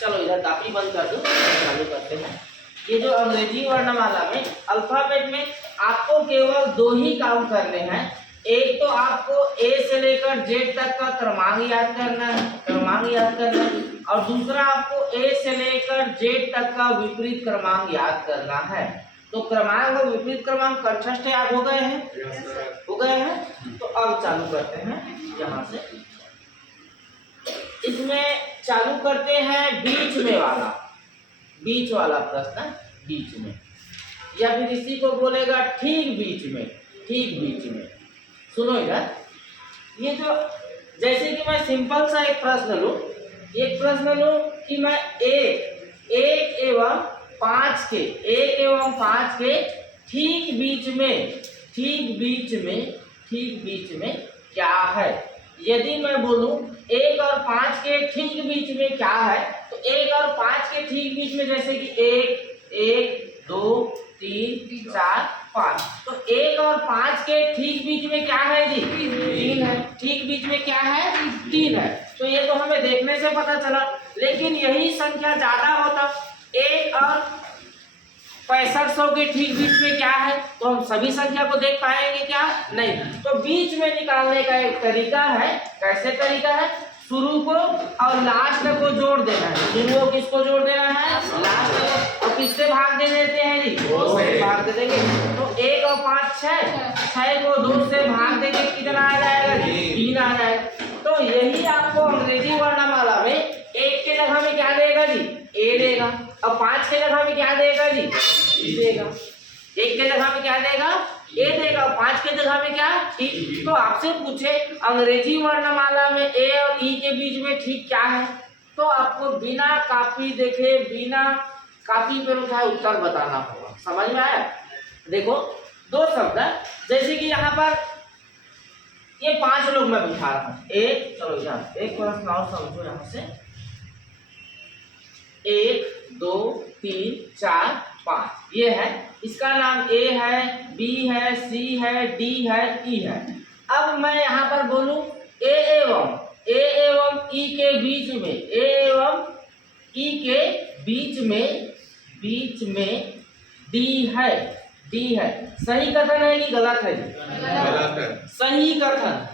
चलो इधर कॉपी बंद कर दो, चालू करते हैं। ये जो अंग्रेजी वर्णमाला में अल्फाबेट में आपको केवल दो ही काम करने हैं। एक तो आपको ए से लेकर जेड तक का क्रमांक याद करना है, और दूसरा आपको ए से लेकर जेड तक का विपरीत क्रमांक याद करना है। तो क्रमांक और विपरीत क्रमांक कंठस्थ याद हो गए हैं? हो गए हैं। तो अब चालू करते हैं यहाँ से। इसमें चालू करते हैं बीच वाला प्रश्न, बीच में, या फिर इसी को बोलेगा ठीक बीच में। सुनो इधर, ये जो जैसे कि मैं सिंपल सा एक प्रश्न लूं कि मैं एक एवं पांच के ठीक बीच में क्या है। यदि मैं बोलूं 1 और 5 के ठीक बीच में क्या है, तो 1 और 5 के ठीक बीच में जैसे कि 1 2 3 4 5, तो 1 और 5 के ठीक बीच में क्या है जी? 3 है। ठीक बीच में क्या है? 3 है। तो ये तो हमें देखने से पता चला, लेकिन यही संख्या ज्यादा होता 1 और 6500 के ठीक बीच में क्या है, तो हम सभी संख्या को देख पाएंगे क्या? नहीं। तो बीच में निकालने का एक तरीका है। कैसे तरीका है? शुरू को और लास्ट को जोड़ देना है। शुरू को किसको जोड़ देना है? लास्ट को। और किससे भाग दे देते हैं जी? 2 से भाग दे देंगे। तो 1 और 5 6 को 2 से भाग देंगे, कितना आ जाएगा जी? 3 आ जाएगा। तो यही आपको अंग्रेजी वर्णमाला में 1 के जगह में क्या देगा जी? ए देगा। और 5 के जगह में क्या देगा जी? ई देगा। 1 के जगह में क्या देगा? ए देगा। और 5 के जगह में क्या? ई। तो आपसे पूछे अंग्रेजी वर्णमाला में ए और ई के बीच में ठीक क्या है, तो आपको बिना कॉपी देखे, बिना कॉपी पे उठाए उत्तर बताना होगा। समझ में आया? देखो 2 शब्द है, जैसे कि यहाँ पर ये 5 लोग मैं बिठा रहा हूँ। चलो यहाँ एक प्रश्न और समझो। यहाँ से 1 2 3 4 5 ये है, इसका नाम ए है, बी है, सी है, डी है, ई है। अब मैं यहाँ पर बोलूं ए एवं ई के बीच में, ए एवं ई के बीच में डी है। सही कथन है कि गलत है? गलत है। सही कथन,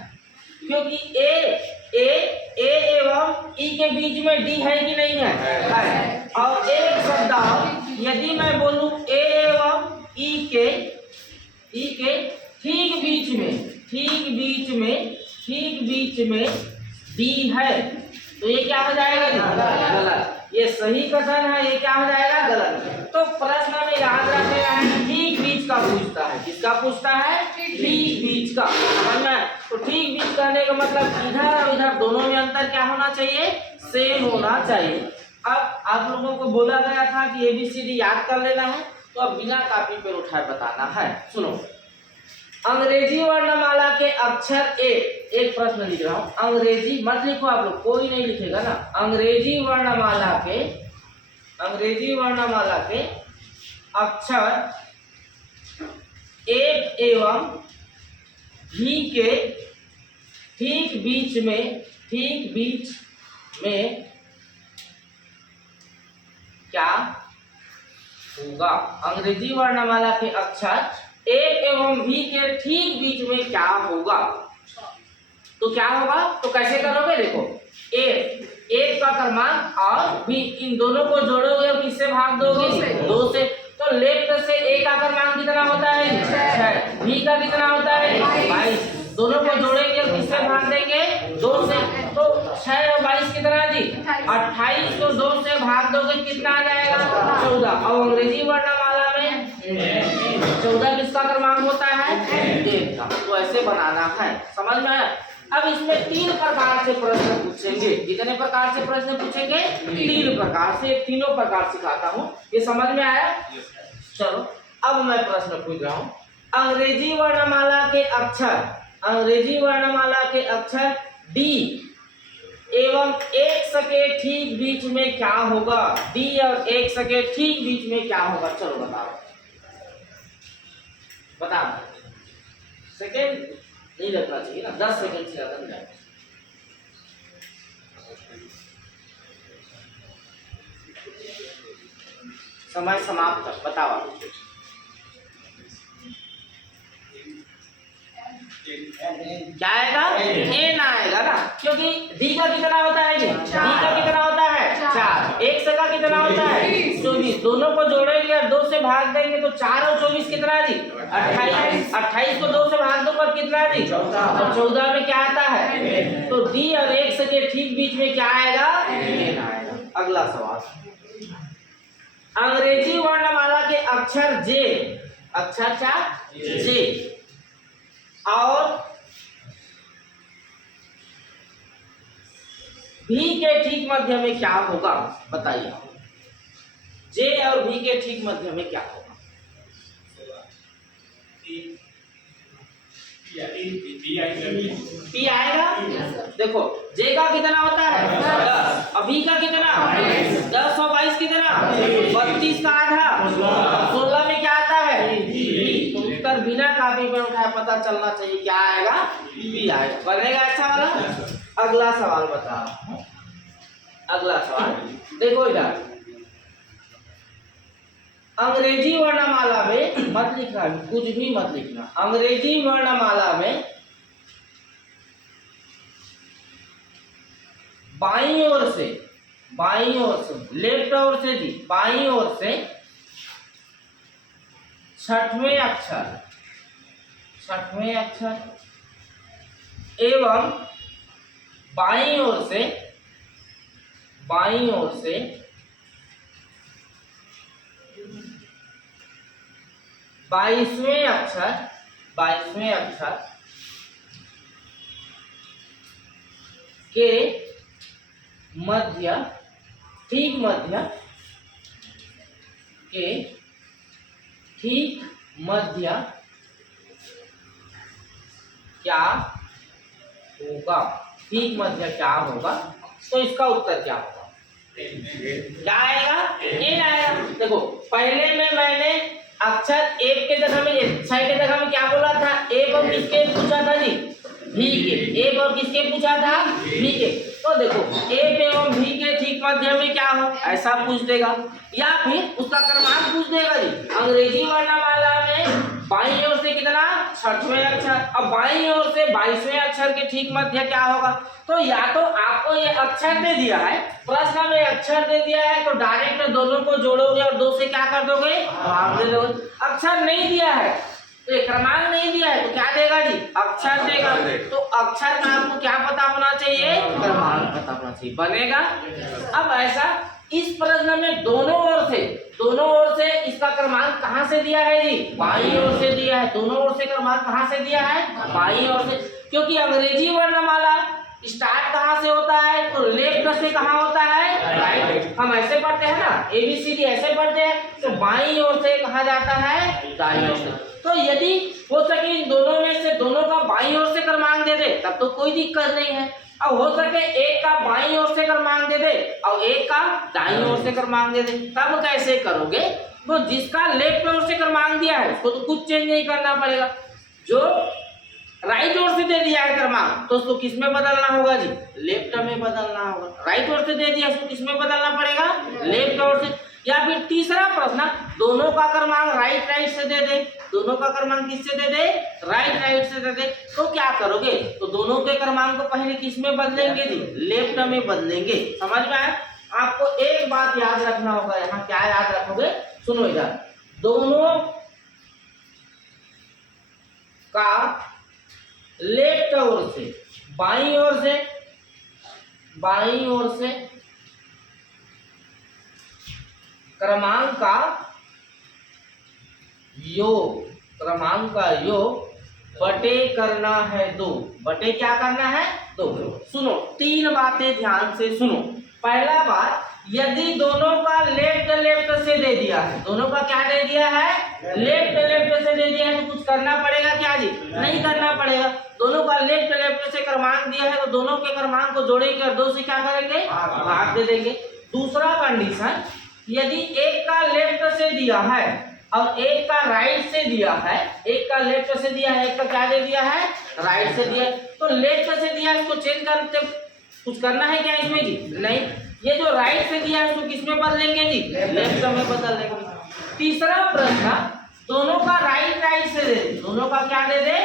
क्योंकि ए एवं ई के बीच में डी है कि नहीं है? है। और एक शब्द यदि मैं बोलूं ए एवं ई के ठीक बीच में डी है, तो ये क्या हो जाएगा? गलत। ये सही कथन है, ये क्या हो जाएगा? गलत। तो प्रश्न में याद रखना है, ठीक बीच का पूछता है। किसका पूछता है? ठीक बीच का। समझना है? तो ठीक बीच करने का मतलब इधर और इधर दोनों में अंतर क्या होना चाहिए? सेम होना चाहिए। अब आप लोगों को बोला गया था कि ABCD याद कर लेना है, तो अब बिना कॉपी पे उठाए बताना है। सुनो, अंग्रेजी वर्णमाला के अक्षर एक प्रश्न लिख रहा हूं। अंग्रेजी मत लिखो आप लोग, कोई नहीं लिखेगा ना। अंग्रेजी वर्णमाला के अक्षर 1 एवं भी के ठीक बीच में क्या होगा? अंग्रेजी वर्णमाला के अक्षर 1 एवं भी के ठीक बीच में क्या होगा? तो क्या होगा? तो कैसे करोगे? देखो, एक का क्रमांक और भी, इन दोनों को जोड़ोगे और किससे भाग दोगे? 2 से। तो लेफ्ट से ए का क्रमांक कितना होता है? 6। भी का कितना होता है? 22। दोनों को जोड़ेंगे और किससे भाग देंगे? 2 से। तो 6 और 22 कितना जी? 28 को 2 से भाग दोगे कितना आ जाएगा? 14। और अंग्रेजी वर्णमाला में 14 किसका क्रमांक होता है? 1 का। तो ऐसे बनाना है। समझ में आया? अब इसमें 3 प्रकार से प्रश्न पूछेंगे। कितने प्रकार से प्रश्न पूछेंगे? 3 प्रकार से। तीनों प्रकार सिखाता हूँ, ये समझ में आया? चलो अब मैं प्रश्न पूछ रहा हूँ। अंग्रेजी वर्णमाला के अक्षर डी एवं X के ठीक बीच में क्या होगा? डी और X के ठीक बीच में क्या होगा? चलो बताओ। सेकेंड नहीं रखना चाहिए ना, 10 सेकंड से ज्यादा नहीं। समय समाप्त। बताओ क्या आएगा? एन आएगा ना, क्योंकि डी का कितना होता है जी? डी का कितना होता है? 4। एक्स का कितना होता है? 24। दोनों को जोड़ेंगे और 2 से भाग देंगे तो 4 और 24 कितना जी? 28। 28 को 2 से भाग दो पर कितना जी? 14। और 14 में क्या आता है? तो डी और एक्स के ठीक बीच में क्या आएगा? एन आएगा। अगला सवाल, अंग्रेजी वर्णमाला के अक्षर जे, अक्षर क्या? जे और भी के ठीक मध्य में क्या होगा? बताइए, जे और भी के ठीक मध्य में क्या होगा? पी आएगा। देखो जे का कितना होता है? 10। और बी का कितना? 10 और 22 कितना? 32 का आधा 16 में क्या आता है? बी। तो उत्तर बिना कापी पर उठाए पता चलना चाहिए क्या आएगा? बी आएगा। बनेगा अच्छा वाला। अगला सवाल बता रहा हूं। अगला सवाल देखो इधर, अंग्रेजी वर्णमाला में मत लिखना, कुछ भी मत लिखना। अंग्रेजी वर्णमाला में बाईं ओर से, लेफ्ट ओर से जी, बाईं ओर से छठवें अक्षर एवं बाईं ओर से 22वें अक्षर के मध्य, ठीक मध्य क्या होगा? ठीक मध्य क्या होगा? तो इसका उत्तर क्या होगा? क्या आएगा? एन आएगा। देखो पहले में मैंने अक्षर एक के जगह में, छह के जगह में क्या बोला था? एक और किसके पूछा था जी? भी के। एक और किसके पूछा था? भी के। तो देखो एक एवं भी के ठीक मध्य में क्या हो, ऐसा पूछ देगा, या फिर उसका क्रमांक पूछ देगा जी। अंग्रेजी वर्णमाला में बाईं ओर से कितना? छठवें अक्षर। अब बाईं ओर से 22वें अक्षर के ठीक मध्य क्या होगा? तो या तो आपको ये अक्षर दे दिया है, प्रश्न में अक्षर दे दिया है, तो डायरेक्ट दोनों को जोड़ोगे और 2 से क्या कर दोगे? भाग दे दोगे। अक्षर नहीं दिया है तो ये क्रमांक नहीं दिया है तो क्या देगा जी? अक्षर देगा। तो अक्षर का आपको क्या पता होना चाहिए? क्रमांक पता होना चाहिए। बनेगा। अब ऐसा इस प्रश्न में दोनों ओर से इसका क्रमांक कहां से दिया है जी? बाईं ओर से दिया है। दोनों ओर से क्रमांक कहां से दिया है? बाईं ओर से। क्योंकि अंग्रेजी वर्णमाला स्टार्ट कहां से होता है? तो लेफ्ट से कहां होता है? राइट। हम ऐसे पढ़ते हैं ना, ABCD ऐसे पढ़ते हैं, तो बाईं ओर से कहा जाता है? दाईं ओर से। तो यदि हो सके इन दोनों में से दोनों का बाईं ओर से क्रमांक दे दे तब तो कोई दिक्कत नहीं है। अब हो सके एक का बाईं ओर से क्रमांक दे दे और एक का दाईं ओर से क्रमांक दे दे, तब कैसे करोगे? तो जिसका लेफ्ट ओर से क्रमांक दिया है उसको तो कुछ चेंज नहीं करना पड़ेगा। जो राइट ओर से दे दिया है क्रमांक तो उसको किस में बदलना होगा जी? लेफ्ट में बदलना होगा। राइट ओर से दे दिया उसको किस में बदलना पड़ेगा? लेफ्ट ओर से। या फिर तीसरा प्रश्न, दोनों का क्रमांक राइट से दे दे, दोनों का क्रमांक किससे दे दे? राइट से दे दे, तो क्या करोगे? तो दोनों के क्रमांक को पहले किस में बदलेंगे जी? लेफ्ट में बदलेंगे। समझ में आया? आपको एक बात याद रखना होगा, यहाँ क्या याद रखोगे? सुनो इधर, दोनों का लेफ्ट ओर से, बाईं ओर से क्रमांक का योग बटे करना है 2। बटे क्या करना है? 2। सुनो 3 बातें ध्यान से सुनो। पहला बात, यदि दोनों का लेफ्ट से दे दिया है, दोनों का क्या दे दिया है? लेफ्ट से दे दिया है, तो कुछ करना पड़ेगा क्या जी? नहीं करना पड़ेगा। दोनों का लेफ्ट से क्रमांक दिया है तो दोनों के क्रमांक को जोड़ेंगे और 2 से क्या करेंगे? भाग दे देंगे। दूसरा कंडीशन, यदि एक का लेफ्ट से दिया है और एक का राइट से दिया है, एक का लेफ्ट से दिया है, एक का क्या दे दिया है? राइट से दिया है, तो लेफ्ट से दिया है उसको चेंज करते कुछ करना है क्या इसमें जी? नहीं। ये जो राइट से दिया है उसको किस में बदलेंगे जी? लेफ्ट में बदल देंगे। तीसरा प्रश्न, दोनों का राइट राइट से दे दे, दोनों का क्या दे दे?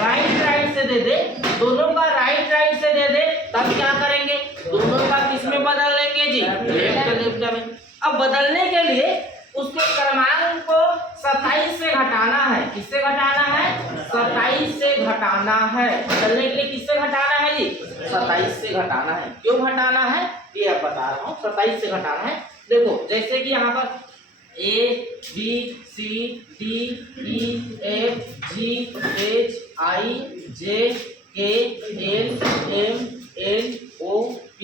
राइट राइट से दे दे, दोनों का राइट राइट से दे दे, तब क्या करेंगे? दोनों का किस में बदल लेंगे जी? लेफ्ट में। अब बदलने के लिए उसके क्रमांक को 27 से घटाना है। किससे घटाना है? 27 से घटाना है। बदलने के लिए किससे घटाना है जी? 27 से घटाना है। क्यों घटाना है ये अब बता रहा हूँ। 27 से घटाना है। देखो जैसे कि यहाँ पर A B C D E F G H I J K L M N O P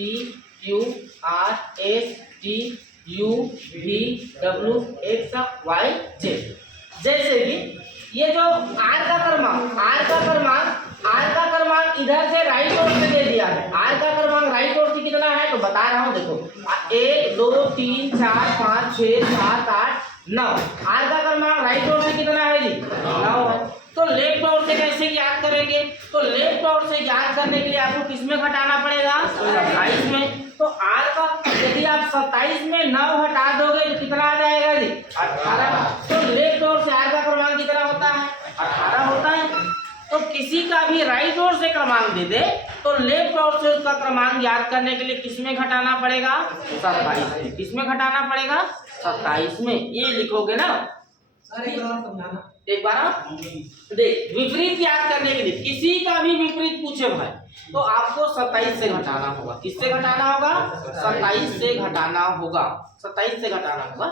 Q R S T U V W X Y Z। जैसे कि ये जो R का क्रमांक इधर से राइट ओर से दे दिया है। R का क्रमांक राइट ओर से कितना है तो बता रहा हूँ। देखो 1 2 3 4 5 6 7 8 9। R का क्रमांक राइट ओर से कितना है जी? 9 है। तो लेफ्ट ओर से कैसे ज्ञात करेंगे? तो लेफ्ट ओर से ज्ञात करने के लिए आपको किस में घटाना पड़ेगा? 27 में। तो R का यदि आप 27 में 9 हटा दोगे तो कितना आ जाएगा जी? 18। तो लेफ्ट ओर से R का क्रमांक कितना होता है? 18 होता है। तो किसी का भी राइट ओर से क्रमांक दे दे तो लेफ्ट ओर से उसका क्रमांक याद करने के लिए किस में घटाना पड़ेगा? 27 में। किस में घटाना पड़ेगा? 27 में। ये लिखोगे ना एक बार देख। विपरीत याद करने के लिए किसी का भी विपरीत पूछे भाई तो आपको 27 से घटाना होगा। किससे घटाना होगा? 27 से घटाना होगा। 27 से घटाना होगा।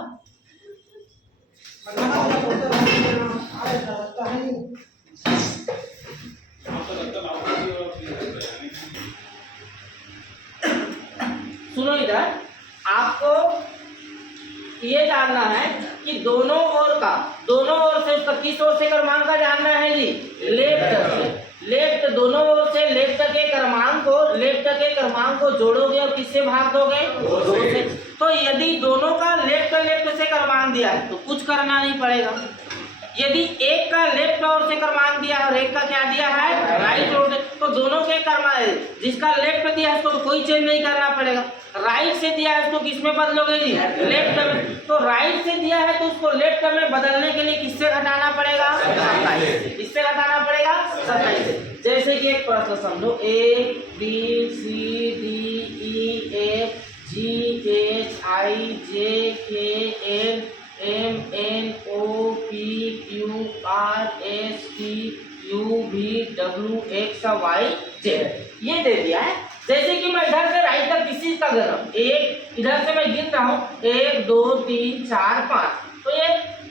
सुनो इधर, आपको ये जानना है कि दोनों ओर से उसका किस ओर से क्रमांक का जानना है जी? लेफ्ट से। लेफ्ट दोनों ओर से लेफ्ट के क्रमांक को जोड़ोगे और किससे भाग दोगे? 2 से। तो यदि दोनों का लेफ्ट से क्रमांक दिया है तो कुछ करना नहीं पड़ेगा। यदि एक का लेफ्ट ओर से क्रमांक दिया है और एक का क्या दिया है? राइट ओर से, तो दोनों के क्रमांक जिसका लेफ्ट दिया है उसको तो कोई चेंज नहीं करना पड़ेगा। राइट से दिया है उसको किस में बदलोगे जी? लेफ्ट में। तो राइट से दिया है तो उसको लेफ्ट में बदलने के लिए किससे घटाना पड़ेगा? 27 से। किससे घटाना पड़ेगा? 27 से। जैसे कि एक प्रश्न समझो, A B C D E F G H I J K L M N O P Q R S T U V W X Y Z ये दे दिया है। जैसे कि मैं इधर से राइट तक किसी का गिन रहा हूँ, एक इधर से मैं गिन रहा हूँ 1 2 3 4 5। तो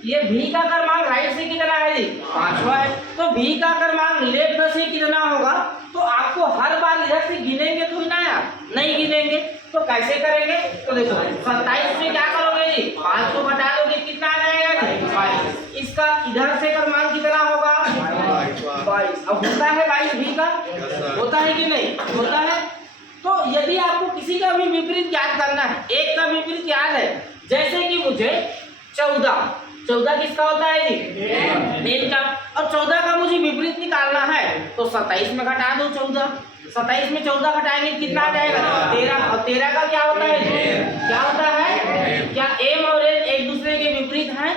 ये भी का क्रमांक राइट से कितना है जी? 5वां है। तो भी का क्रमांक लेफ्ट से कितना होगा? तो आपको हर बार इधर से गिनेंगे तो ना यार, नहीं गिनेंगे। तो कैसे करेंगे? तो देखो 27 में क्या करोगे जी? 5 को घटा दोगे कितना आ जाएगा जी? 22। इसका इधर से क्रमांक कितना होगा? 22। अब होता है 22 भी का? होता है कि नहीं? होता है। तो यदि आपको किसी का भी विपरीत याद करना है, एक का विपरीत याद है, जैसे कि मुझे 14 किसका होता है जी? मेन का। और 14 का मुझे विपरीत निकालना है तो 27 में घटा दो 14। 27 में 14 घटाएंगे कितना आ जाएगा? 13। और 13 का क्या होता है? क्या होता है? क्या एम और एन एक दूसरे के विपरीत हैं?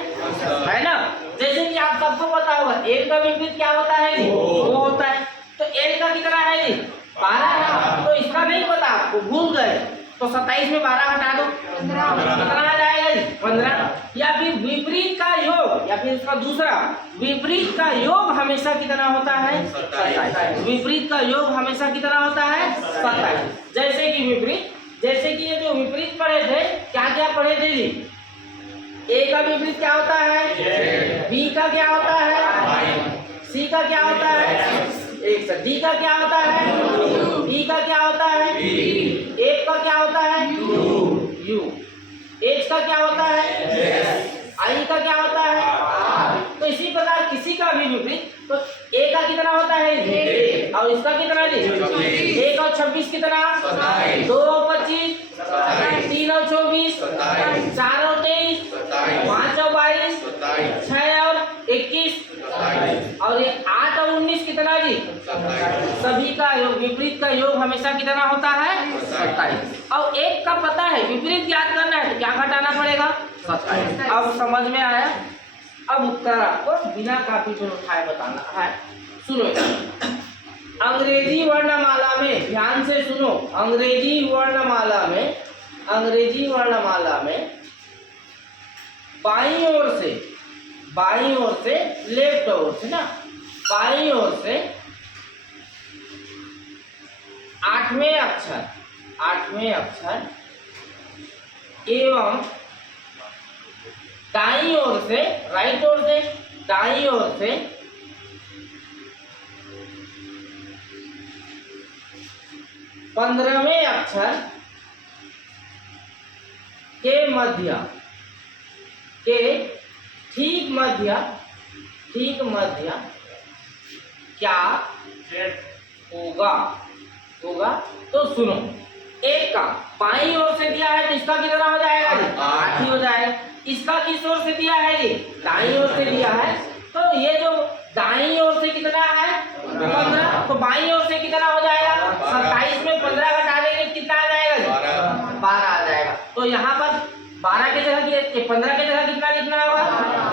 है ना। जैसे कि आप सबको पता होगा एम का विपरीत क्या होता है जी? वो होता है। तो एन का कितना है जी? 12 है। तो इसका नहीं पता आपको, भूल गए, तो 27 में 12 हटा दो, कितना आ जाएगा जी? 15। या फिर विपरीत का योग, या फिर इसका दूसरा विपरीत का योग हमेशा कितना होता है? 27। विपरीत का योग हमेशा कितना होता है? 27। जैसे कि विपरीत, जैसे कि ये जो विपरीत पढ़े थे, क्या क्या पढ़े थे जी? ए का विपरीत क्या होता है? बी का क्या होता है? सी का क्या होता है? एक सर। डी का क्या होता है? ई का क्या होता है? एफ का क्या होता है? यू। एच का क्या होता है? आई का क्या होता है? तो इसी प्रकार किसी का भी विपरीत, तो ए का कितना होता है? और इसका कितना जी? 1 और 26 कितना? 2 और 25, 3 और 24, 4 और 23, 5 और 22, 6 और 21 और ये 8 और 19 कितना जी? सभी का योग, विपरीत का योग हमेशा कितना होता है? 27। और एक का पता है, विपरीत ज्ञात करना है तो क्या घटाना पड़ेगा? 27। अब समझ में आया? अब उत्तर आपको बिना कॉपी पर उठाए बताना है। सुनो, अंग्रेजी वर्णमाला में, ध्यान से सुनो, अंग्रेजी वर्णमाला में बाईं ओर से लेफ्ट ओर से ना, बाईं ओर से 8वें अक्षर एवं दाईं ओर से, राइट ओर से, दाईं ओर से 15वें अक्षर के मध्य के ठीक मध्य क्या होगा? तो सुनो, एक का बाईं ओर से दिया है तो इसका कितना हो जाएगा जी? 8 ही हो जाएगा। इसका किस ओर से दिया है जी? दाईं ओर से दिया है, तो ये जो दाईं ओर से कितना है? 15, तो बाईं ओर से कितना हो जाएगा? 27 में 15 घटा देंगे कितना आ जाएगा जी? 12 आ जाएगा। तो यहाँ पर 12 की जगह 15 की जगह कितना लिखना होगा?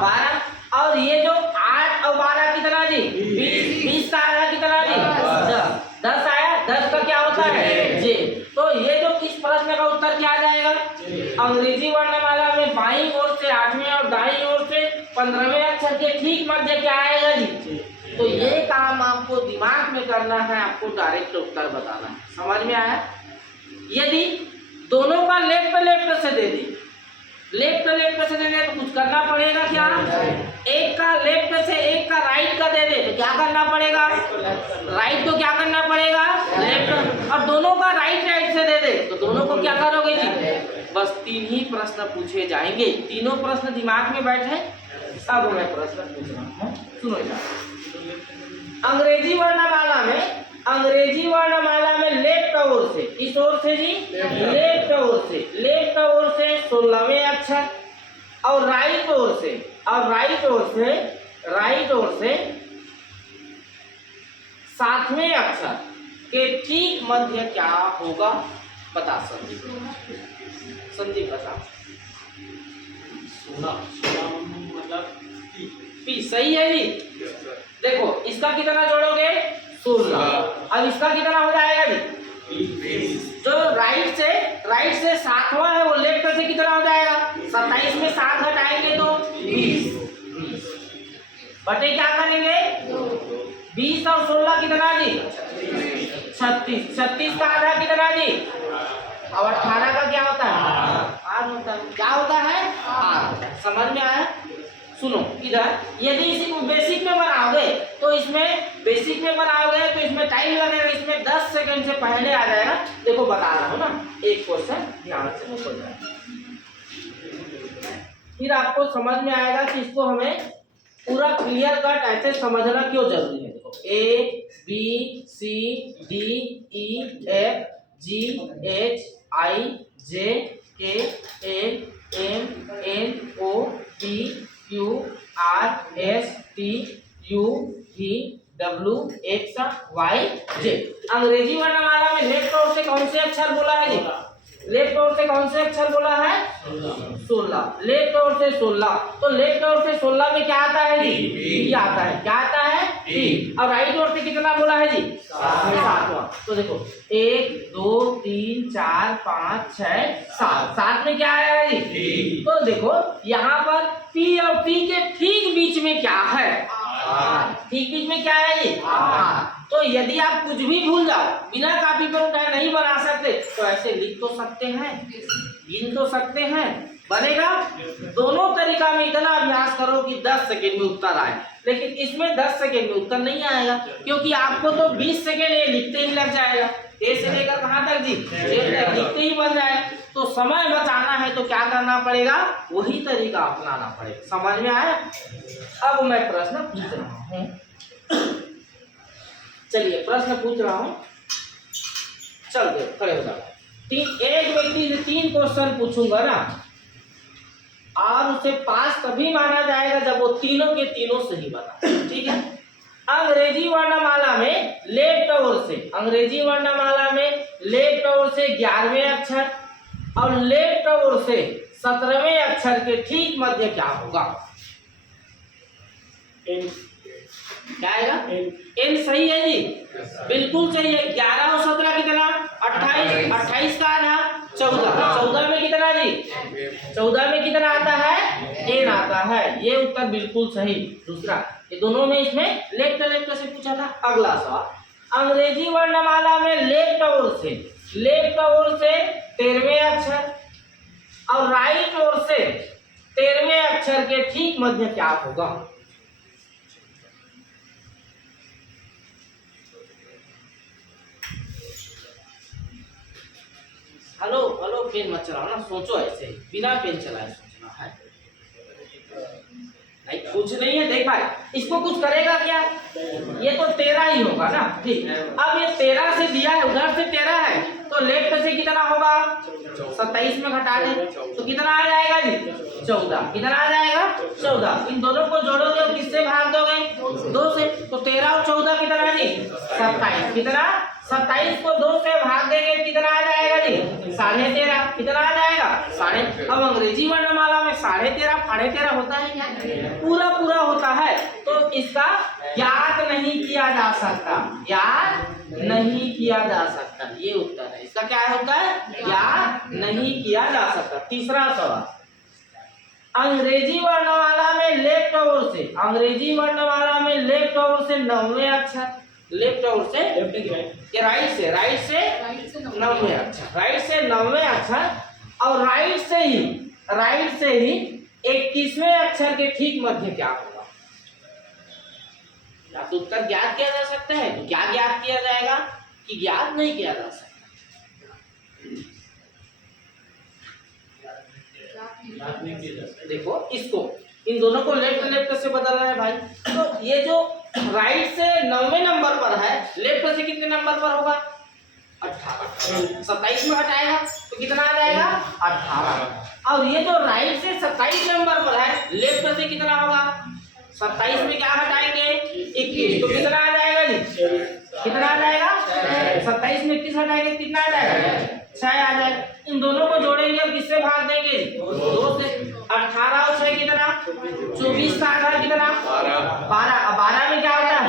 12। और ये जो 8 और 12 कितना जी? 20 का आधा कितना जी? 10 आया। 10 का क्या होता है? जे। तो ये जो इस प्रश्न का उत्तर क्या आ जाएगा? अंग्रेजी वर्णमाला में बाईं ओर से 8वें और दाईं ओर से 15वें अक्षर के ठीक मध्य क्या आएगा जी? तो ये काम आपको दिमाग में करना है, आपको डायरेक्ट उत्तर बताना है। समझ में आया? यदि दोनों का लेफ्ट से दे दे, तो कुछ करना पड़ेगा क्या? एक का लेफ्ट से एक का राइट का दे दे तो क्या करना पड़ेगा? राइट को क्या करना पड़ेगा? लेफ्ट। और दोनों का राइट से दे दे तो दोनों को क्या करोगे जी? बस 3 ही प्रश्न पूछे जाएंगे। तीनों प्रश्न दिमाग में बैठे। अब मैं प्रश्न पूछ रहा हूँ, सुनो। अंग्रेजी वर्णमाला में लेफ्ट ओर से, इस ओर से जी, लेफ्ट ओर से 16वें अक्षर और राइट ओर से 7वें अक्षर के ठीक मध्य क्या होगा? बता संदीप बता। मतलब पी सही है जी। देखो इसका कितना जोड़ोगे? 16। अब इसका कितना हो जाएगा जी? जो राइट से 7वां है वो लेफ्ट से कितना हो जाएगा? 27 में 7 घटाएंगे तो 20। बटे क्या करेंगे? 20 और 16 कितना जी? 36। 36 का आधा कितना जी? और 18 का क्या होता है? 8 होता है। क्या होता है? 8। समझ में आया? सुनो इधर, यदि इसी को बेसिक में बनाओगे तो इसमें टाइम लगेगा। इसमें 10 सेकंड से पहले आ जाएगा। देखो बता रहा हूँ ना, एक क्वेश्चन ध्यान से मुझको जाए, फिर आपको समझ में आएगा कि इसको हमें पूरा क्लियर कट ऐसे समझना क्यों जरूरी है। देखो A B C D E F G H I J K L M N O P Q R S T U V W X Y Z। अंग्रेजी वर्णमाला में लेफ्ट ओर से कौन से अक्षर बोला है जी? लेफ्ट ओर से कौन से अक्षर बोला है? 16। लेफ्ट ओर से 16। तो लेफ्ट ओर से 16 में क्या आता है जी? बी आता है। क्या आता है? बी। और राइट ओर से कितना बोला है जी? 7वां। तो देखो 1 2 3 4 5 6 7। 7 में क्या आया है जी? तो देखो यहाँ पर P और P के ठीक बीच में क्या है? ठीक बीच में क्या है ये? तो यदि आप कुछ भी भूल जाओ, बिना कॉपी पर उठाए नहीं बना सकते तो ऐसे लिख तो सकते हैं, गिन तो सकते हैं, बनेगा। दोनों तरीका में इतना अभ्यास करो कि 10 सेकंड में उत्तर आए। लेकिन इसमें 10 सेकंड में उत्तर नहीं आएगा, क्योंकि आपको तो 20 सेकंड ये लिखते ही लग जाएगा। ए से लेकर कहाँ तक जी? लिखते ही बन जाए। तो समय बचाना है तो क्या करना पड़ेगा? वही तरीका अपनाना पड़ेगा। समझ में आया? अब मैं प्रश्न पूछ रहा हूँ। चलिए प्रश्न पूछ रहा हूँ, चल दे खड़े हो जाओ। एक व्यक्ति से 3 क्वेश्चन पूछूंगा ना, और उसे पास तभी माना जाएगा जब वो तीनों के तीनों सही बता। ठीक है? अंग्रेजी वर्णमाला में लेफ्ट ओर से, अंग्रेजी वर्णमाला में लेफ्ट ओर से 11वें अक्षर और लेफ्ट ओर से 17वें अक्षर के ठीक मध्य क्या होगा? क्या आएगा? एन सही है जी, बिल्कुल सही है। 11 और 17 कितना? 28, 28 का आधा 14, 14 में कितना जी? 14 में कितना आता है? एन आता है। ये उत्तर बिल्कुल सही। दूसरा, ये दोनों में इसमें लेफ्ट से पूछा था। अगला सवाल, अंग्रेजी वर्णमाला में लेफ्ट ओर से 13वें अक्षर और राइट ओर से 13वें अक्षर के ठीक मध्य क्या होगा? हेलो हेलो, पेन मत चलाओ ना, सोचो ऐसे बिना पेन चलाए सोचना है। नहीं कुछ नहीं है, देख भाई इसको कुछ करेगा क्या? ये तो 13 ही होगा ना। ठीक, अब ये 13 से दिया है, उधर से 13 है तो लेफ्ट से कितना होगा? 27 में घटा दे तो कितना आ जाएगा जी? 14। कितना आ जाएगा? 14। इन दोनों को जोड़ोगे और किससे भाग दोगे? 2 से। तो 13 और 14 कितना है जी? 27। कितना? 27 को 2 से भाग देंगे कितना आ जाएगा जी? 13.5। कितना आ जाएगा? साढ़े। अब अंग्रेजी वर्णमाला में 13.5 13.5 होता है क्या? पूरा पूरा होता है। तो इसका याद नहीं किया जा सकता, याद नहीं किया जा सकता, ये उत्तर है इसका। क्या होता है? याद नहीं किया जा सकता। तीसरा सवाल, अंग्रेजी वर्णमाला में लेफ्ट ओर से, अंग्रेजी वर्णमाला में लेफ्ट ओर से 9वें अक्षर, लेफ्ट ओर से राइट से 9वें अक्षर, राइट से 9वें अक्षर और राइट से ही 21वें अक्षर के ठीक मध्य क्या होगा? या तो उत्तर ज्ञात किया जा सकता है, तो क्या ज्ञात किया जाएगा कि ज्ञात नहीं किया जा सकता? देखो इसको, इन दोनों को लेफ्ट से बदलना है भाई। तो ये जो राइट से 9वें नंबर पर है, लेफ्ट से कितने नंबर पर होगा? 18। 27 में हटाएगा तो कितना आ जाएगा? 18। और ये जो राइट से 27 नंबर पर है, लेफ्ट से कितना होगा? 27 में क्या हटाएंगे? 21। तो कितना आ जाएगा जी? कितना आ जाएगा? 27 में 21 हटाएंगे कितना आ जाएगा? 6 आ जाएगा। इन दोनों को जोड़ेंगे और किससे भाग देंगे? 2 से। 18 और 6 कितना? 24 का आधा कितना? 12। 12 में क्या होता है?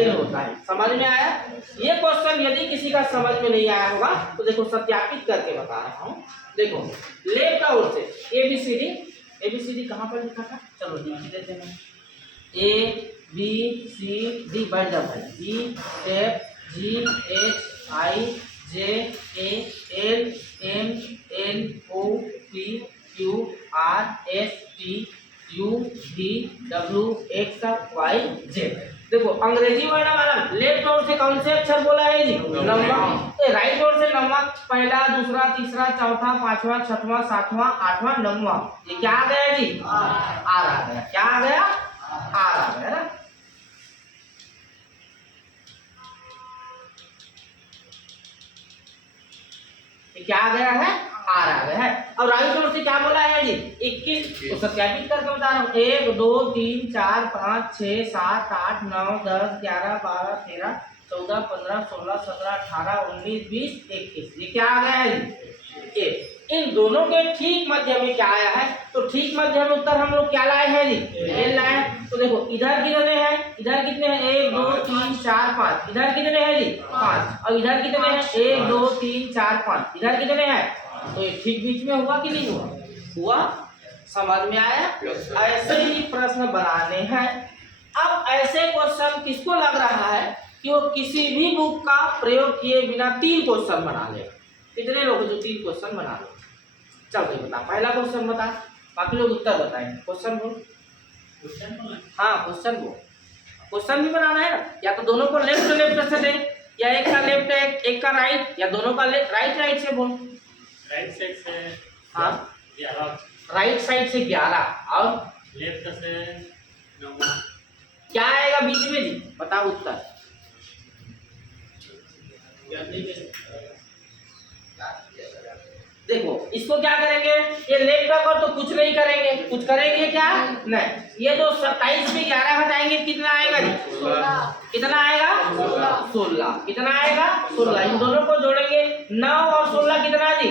एन होता है। समझ में आया? ये क्वेश्चन यदि किसी का समझ में नहीं आया होगा तो देखो सत्यापित करके बता रहा हूँ। देखो लेफ्ट ओर से ABCD कहाँ पर लिखा था? चलो लिख देते हैं। ABCD बढ़ जा भाई। EFGHIJKLMNOPQRSTUVWXYZ। देखो अंग्रेजी वर्णमाला लेफ्ट ओर से कौन से अक्षर बोला है जी? 9वां। राइट ओर से 9वां, पहला, दूसरा, तीसरा, चौथा, 5वां, 6वां, 7वां, 8वां, 9वां। ये क्या आ गया जी? आर आ गया। क्या आ गया? आर आ गया ना। क्या आ गया है? आर आ गया है। और राइट ओर से क्या बोला है जी? 21। तो सत्यापित करके बता रहा हूँ। 1 2 3 4 5 6 7 8 9 10 11 12 13 14 15 16 17 18 19 20 21। ये क्या आ गया है जी? ए। इन दोनों के ठीक मध्य में क्या आया है? तो ठीक मध्य में उत्तर हम लोग क्या लाए हैं जी? एन लाए हैं। तो देखो इधर कितने हैं? इधर कितने हैं? 1 2 3 4 5। इधर कितने हैं जी? 5। और इधर कितने हैं? 1 2 3 4 5। इधर कितने हैं? तो ये ठीक बीच में हुआ कि नहीं हुआ? हुआ। समझ में आया? ऐसे ही प्रश्न बनाने हैं। अब ऐसे क्वेश्चन किसको लग रहा है कि वो किसी भी बुक का प्रयोग किए बिना 3 क्वेश्चन बना ले? कितने लोग जो 3 क्वेश्चन बना लो? चल भाई बता, पहला क्वेश्चन बता, बाकी लोग उत्तर बताएंगे। क्वेश्चन बोल। हाँ क्वेश्चन बोल। क्वेश्चन भी बनाना है ना, या तो दोनों को लेफ्ट से दे, या एक का लेफ्ट है एक का राइट, या दोनों का राइट से बोल। राइट साइड से हाँ 11, राइट साइड से 11 और लेफ्ट से 9। क्या आएगा बीच में जी? बताओ उत्तर। देखो इसको क्या करेंगे, ये लेफ्ट का कर तो कुछ नहीं करेंगे, कुछ करेंगे क्या नहीं। ये जो 27 में 11 घटाएंगे कितना आएगा जी, 16। कितना आएगा 16। कितना आएगा 16। इन दोनों को जोड़ेंगे 9 और 16 कितना जी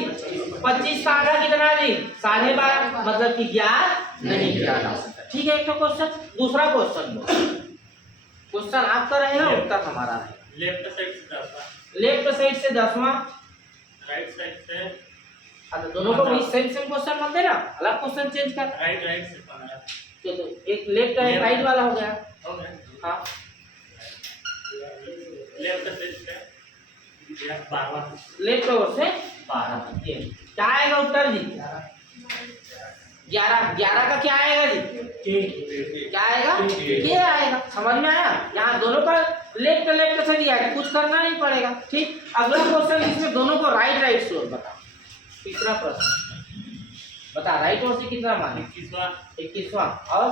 25 का आधा कितना जी 12.5, मतलब कि ज्ञात नहीं किया जा सकता। ठीक है, एक तो क्वेश्चन। दूसरा क्वेश्चन, क्वेश्चन आपका रहेगा, उत्तर हमारा रहेगा। लेफ्ट साइड से 10वां, लेफ्ट साइड से 10वां, राइट साइड से, अच्छा दोनों को भी सेम सेम क्वेश्चन मत देना, अलग क्वेश्चन चेंज कर। राइट से 15, तो एक लेफ्ट है राइट वाला हो गया। हो गया। हाँ लेफ्ट साइड से 12वां, लेफ्ट ओर से 12। ये क्या आएगा उत्तर जी 11। 11 का क्या आएगा जी, क्या आएगा के आएगा। समझ में आया, यहाँ दोनों का लेफ्ट लेफ्ट से दिया है, कुछ करना नहीं पड़ेगा। ठीक, अगला क्वेश्चन, इसमें दोनों को राइट राइट से बताओ। तीसरा प्रश्न बता, राइट ओर से कितना माने 21वां, 21वां, और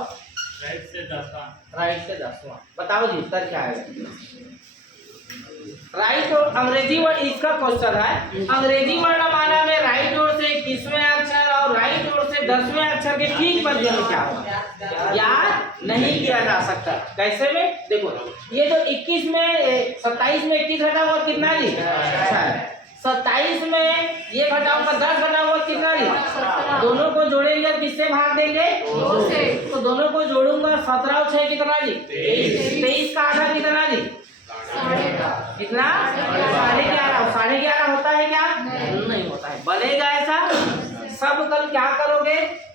राइट से 10वां, राइट से 10वां। बताओ जी उत्तर क्या आएगा। राइट और अंग्रेजी वर्ड, इसका क्वेश्चन है अंग्रेजी वर्णमाला में राइट ओर से 21वें अक्षर और राइट ओर से 10वें अक्षर के ठीक मध्य में क्या होगा, याद नहीं किया जा सकता। कैसे में, देखो ये जो 21 में 27 में 21 घटा हुआ कितना जी 27 में ये घटा हुआ 10 घटा हुआ कितना जी, दोनों को जोड़ेंगे किससे भाग देंगे 2 से, तो दोनों को जोड़ूंगा 17 और 6 कितना जी 23 का आधा कितना जी कितना 11.5। 11.5 होता है क्या, नहीं होता है। बनेगा ऐसा सब। कल क्या करोगे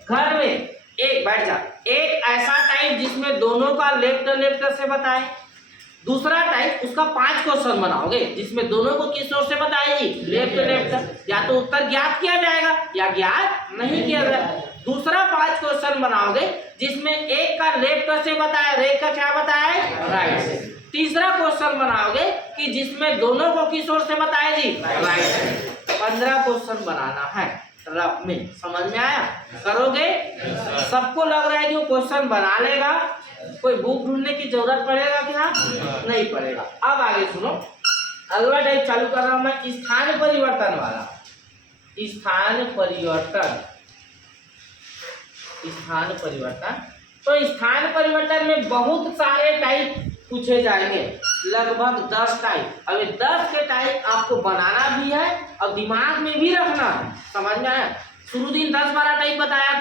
घर में, एक बैठ जा, एक ऐसा टाइप जिसमें दोनों का लेफ्ट लेफ्ट से बताए, दूसरा टाइप उसका 5 क्वेश्चन बनाओगे जिसमें दोनों को किस ओर से बताएगी, लेफ्ट लेफ्ट। या तो उत्तर ज्ञात किया जाएगा या ज्ञात नहीं किया जाएगा। दूसरा 5 क्वेश्चन बनाओगे जिसमें एक का लेफ्ट से बताए और एक का क्या बताए राइट से। तीसरा क्वेश्चन बनाओगे कि जिसमें दोनों को किस ओर से बताए जी, राइट। 15 क्वेश्चन बनाना है रफ में। समझ में आया, करोगे। सबको लग रहा है कि वो क्वेश्चन बना लेगा, कोई बुक ढूंढने की जरूरत पड़ेगा क्या, नहीं पड़ेगा। अब आगे सुनो, अगला टाइप चालू कर रहा हूं मैं, स्थान परिवर्तन वाला। स्थान परिवर्तन, स्थान परिवर्तन। तो स्थान परिवर्तन में बहुत सारे टाइप पूछे जाएंगे, लगभग 10 टाइप। अब 10 के टाइप आपको बनाना भी है और दिमाग में भी रखना है। समझ में आया, शुरू दिन 10-12 टाइप बताया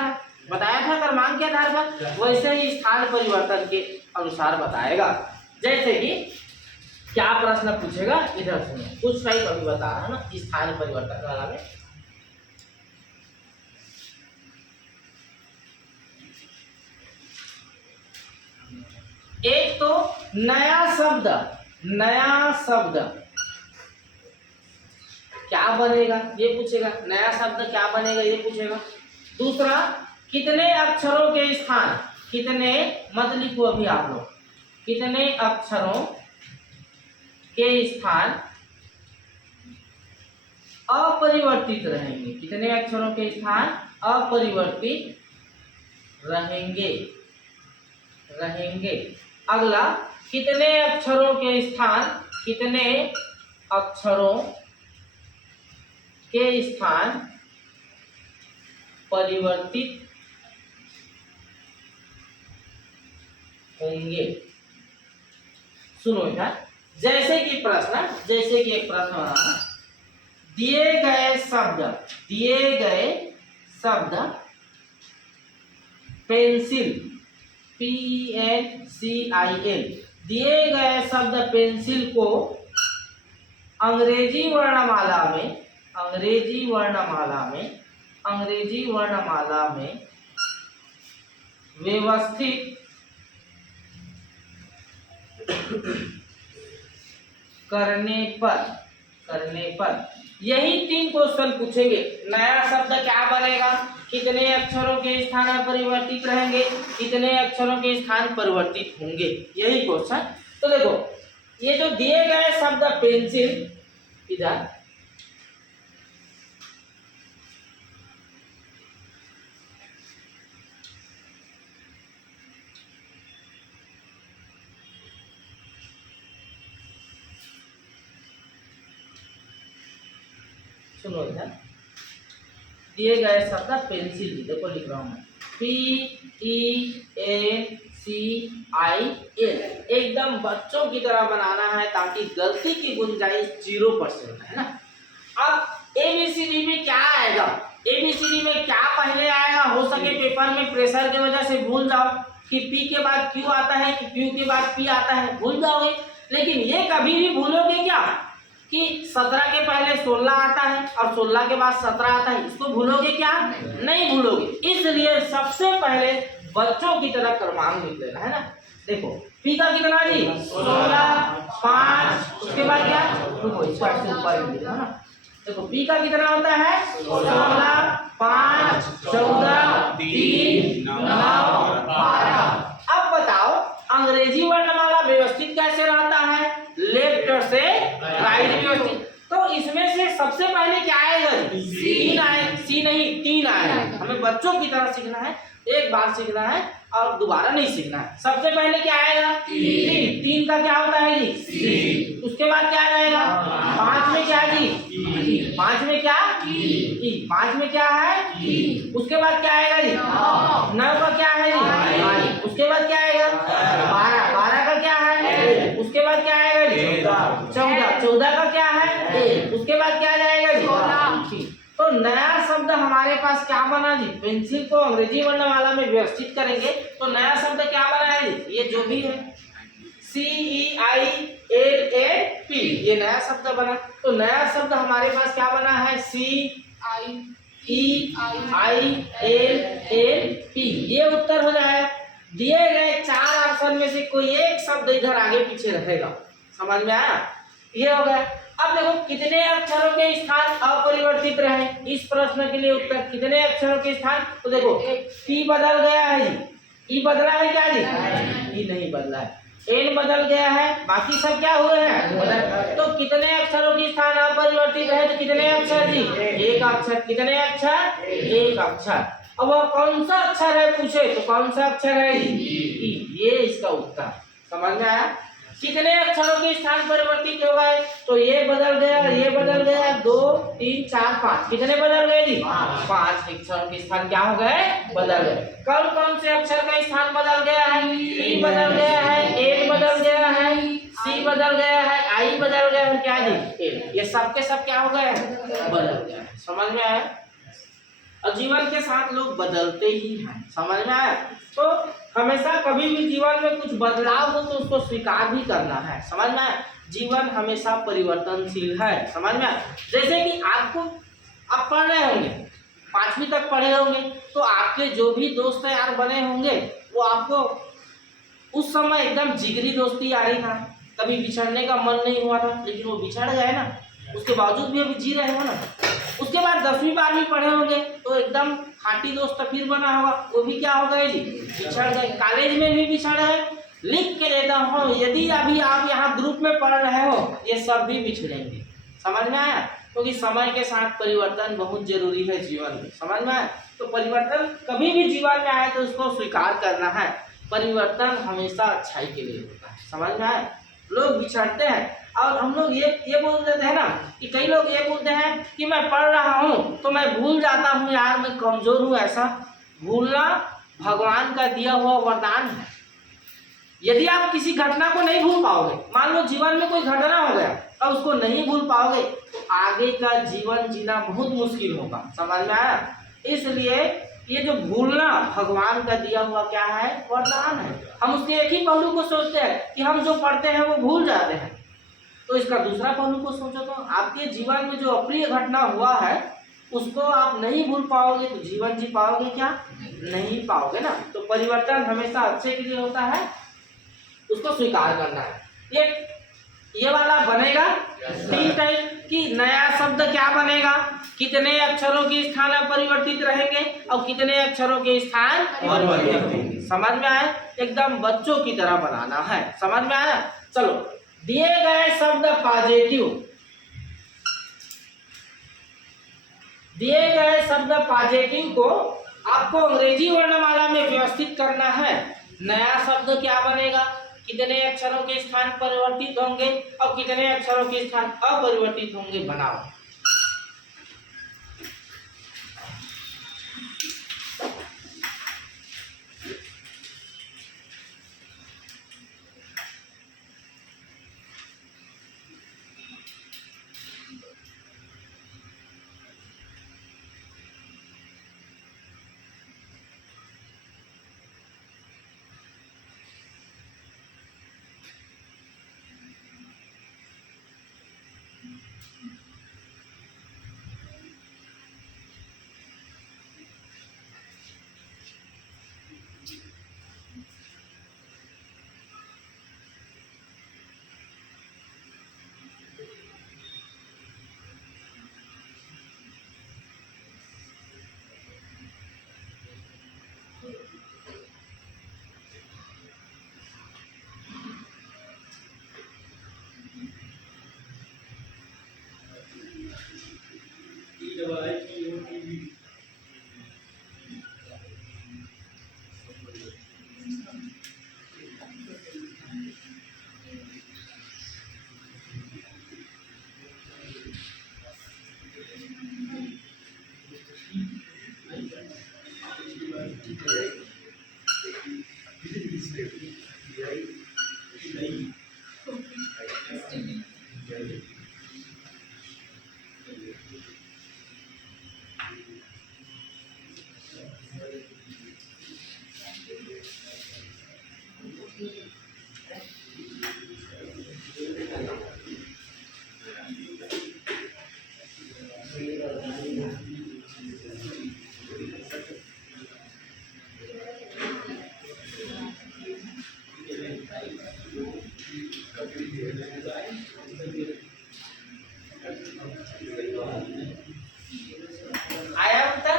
था क्रमांक के आधार पर, वैसे ही स्थान परिवर्तन के अनुसार बताएगा। जैसे कि क्या प्रश्न पूछेगा, इधर सुनो, कुछ टाइप अभी बता रहा है ना स्थान परिवर्तन वाला में। एक तो नया शब्द क्या बनेगा ये पूछेगा, नया शब्द क्या बनेगा ये पूछेगा। दूसरा, कितने अक्षरों के स्थान, कितने मत लिखो अभी आप लोग, कितने अक्षरों के स्थान अपरिवर्तित रहेंगे, कितने अक्षरों के स्थान अपरिवर्तित रहेंगे। अगला, कितने अक्षरों के स्थान, कितने अक्षरों के स्थान परिवर्तित होंगे। सुनो इधर, जैसे कि एक प्रश्न बनाना, दिए गए शब्द पेंसिल, PENCIL, दिए गए शब्द पेंसिल को अंग्रेजी वर्णमाला में व्यवस्थित करने पर यही 3 क्वेश्चन पूछेंगे। नया शब्द क्या बनेगा, कितने अक्षरों के स्थान परिवर्तित रहेंगे, कितने अक्षरों के स्थान परिवर्तित होंगे, यही क्वेश्चन। तो देखो ये जो दिए गए शब्द पेंसिल, इधर सुनो इधर, दिए गए शब्द पेंसिल, देखो लिख रहा हूँ मैं, PENCIL, एकदम बच्चों की तरह बनाना है ताकि गलती की गुंजाइश 0% है ना। अब ABCD में क्या आएगा, ABCD में क्या पहले आएगा, हो सके पेपर में प्रेशर की वजह से भूल जाओ कि P के बाद Q आता है कि Q के बाद P आता है, भूल जाओगे। लेकिन ये कभी भी भूलोगे क्या कि 17 के पहले 16 आता है और 16 के बाद 17 आता है, इसको भूलोगे क्या? नहीं भूलोगे। इसलिए सबसे पहले बच्चों की तरह क्रमांक लिख लेना है ना। देखो P का कितना जी 16, 5, उसके बाद क्या, इसको ऐसे ऊपर लिख देना ना। देखो P का कितना होता है 16, 5, 14, 3, 9, 12। अब बताओ अंग्रेजी वर्णमाला व्यवस्थित कैसे रहता है, लेफ्ट से राइट व्यवस्थित। तो इसमें से सबसे पहले क्या आएगा, तीन आए, सी नहीं 3 आएगा। हमें बच्चों की तरह सीखना है, एक बार सीखना है और दोबारा नहीं सीखना है। सबसे पहले क्या आएगा 3 का क्या होता है जी सी। उसके बाद क्या आएगा 5 में क्या जी 5 में क्या 5 में क्या है, उसके बाद क्या आएगा जी 9 का क्या है जी, उसके बाद क्या आएगा 12 का क्या है, उसके बाद क्या आएगा जी 14 का क्या है, उसके बाद क्या जाएगा जी 14। तो नया शब्द हमारे पास क्या बना जी, पेंसिल को अंग्रेजी वर्णमाला में व्यवस्थित करेंगे तो नया शब्द क्या बना है जी, ये जो भी है CEILAP, ये नया शब्द बना। तो नया शब्द हमारे पास क्या बना है CEILAP, ये उत्तर हो जाएगा। दिए गए 4 ऑप्शन में से कोई एक शब्द इधर आगे पीछे रहेगा, समझ में आया, ये हो गया। अब देखो कितने अक्षरों के स्थान अपरिवर्तित रहे, इस प्रश्न के लिए उत्तर कितने अक्षरों के स्थान, तो देखो P बदल गया है जी, E बदला है क्या जी, E नहीं बदला है, N बदल गया है, बाकी सब क्या हुए हैं बदल। तो कितने अक्षरों के स्थान अपरिवर्तित है, तो कितने अक्षर जी, एक अक्षर, कितने अक्षर, एक अक्षर। अब वह कौन सा अक्षर है पूछे तो कौन सा अक्षर है जी, ये इसका उत्तर, समझ में आया। कितने अक्षरों के स्थान परिवर्तित हो गए, तो ये बदल गया, ये बदल गया, 2, 3, 4, 5, कितने बदल गए जी 5 अक्षरों के स्थान क्या हो गए, बदल गए। कौन कौन से अक्षर का स्थान बदल गया है, E बदल गया है, N बदल गया है, C बदल गया है, I बदल गया है, क्या जी L, ये सब के सब क्या हो गए बदल गया है, समझ में आया। और जीवन के साथ लोग बदलते ही हैं, समझ में आया। तो हमेशा कभी भी जीवन में कुछ बदलाव हो तो उसको स्वीकार भी करना है, समझ में आया। जीवन हमेशा परिवर्तनशील है, समझ में आया। जैसे कि आपको आप पढ़ रहे होंगे, 5वीं तक पढ़े होंगे, तो आपके जो भी दोस्त यार बने होंगे वो आपको उस समय एकदम जिगरी दोस्ती यारी था, कभी बिछड़ने का मन नहीं हुआ था, लेकिन वो बिछड़ गए ना, उसके बावजूद भी अभी जी रहे हो ना। उसके बाद 10वीं 12वीं पढ़े होंगे तो एकदम खाटी दोस्त फिर बना होगा, वो भी क्या हो गए जी बिछड़ गए। कॉलेज में भी बिछड़ गए। लिख के देता हूँ, यदि अभी आप यहाँ ग्रुप में पढ़ रहे हो ये सब भी बिछड़ेंगे, समझ में आया। क्योंकि समय के साथ परिवर्तन बहुत जरूरी है जीवन में, समझ में आया। तो परिवर्तन कभी भी जीवन में आए तो उसको स्वीकार करना है। परिवर्तन हमेशा अच्छाई के लिए होता है, समझ में आया। लोग बिछड़ते हैं और हम लोग ये बोल देते हैं ना कि कई लोग ये बोलते हैं कि मैं पढ़ रहा हूँ तो मैं भूल जाता हूँ यार, मैं कमजोर हूँ। ऐसा भूलना भगवान का दिया हुआ वरदान है। यदि आप किसी घटना को नहीं भूल पाओगे, मान लो जीवन में कोई घटना हो गया और उसको नहीं भूल पाओगे तो आगे का जीवन जीना बहुत मुश्किल होगा, समझ में आया। इसलिए ये जो भूलना भगवान का दिया हुआ क्या है, वरदान है। हम उसके एक ही पहलू को सोचते हैं कि हम जो पढ़ते हैं वो भूल जाते हैं, तो इसका दूसरा पहलू को सोचो तो आपके जीवन में जो अप्रिय घटना हुआ है उसको आप नहीं भूल पाओगे तो जीवन जी पाओगे क्या, नहीं पाओगे ना। तो परिवर्तन हमेशा अच्छे के लिए होता है, उसको स्वीकार करना है। ये वाला बनेगा 3 टाइप की। नया शब्द क्या बनेगा, कितने अक्षरों के स्थान अपरिवर्तित रहेंगे और कितने अक्षरों के स्थान परिवर्तित, समझ में आया। एकदम बच्चों की तरह बनाना है, समझ में आया। चलो दिए गए शब्द पॉजिटिव, दिए गए शब्द पॉजिटिव को आपको अंग्रेजी वर्णमाला में व्यवस्थित करना है। नया शब्द क्या बनेगा, कितने अक्षरों के स्थान परिवर्तित होंगे और कितने अक्षरों के स्थान अपरिवर्तित होंगे, बनाओ। आया उत्तर?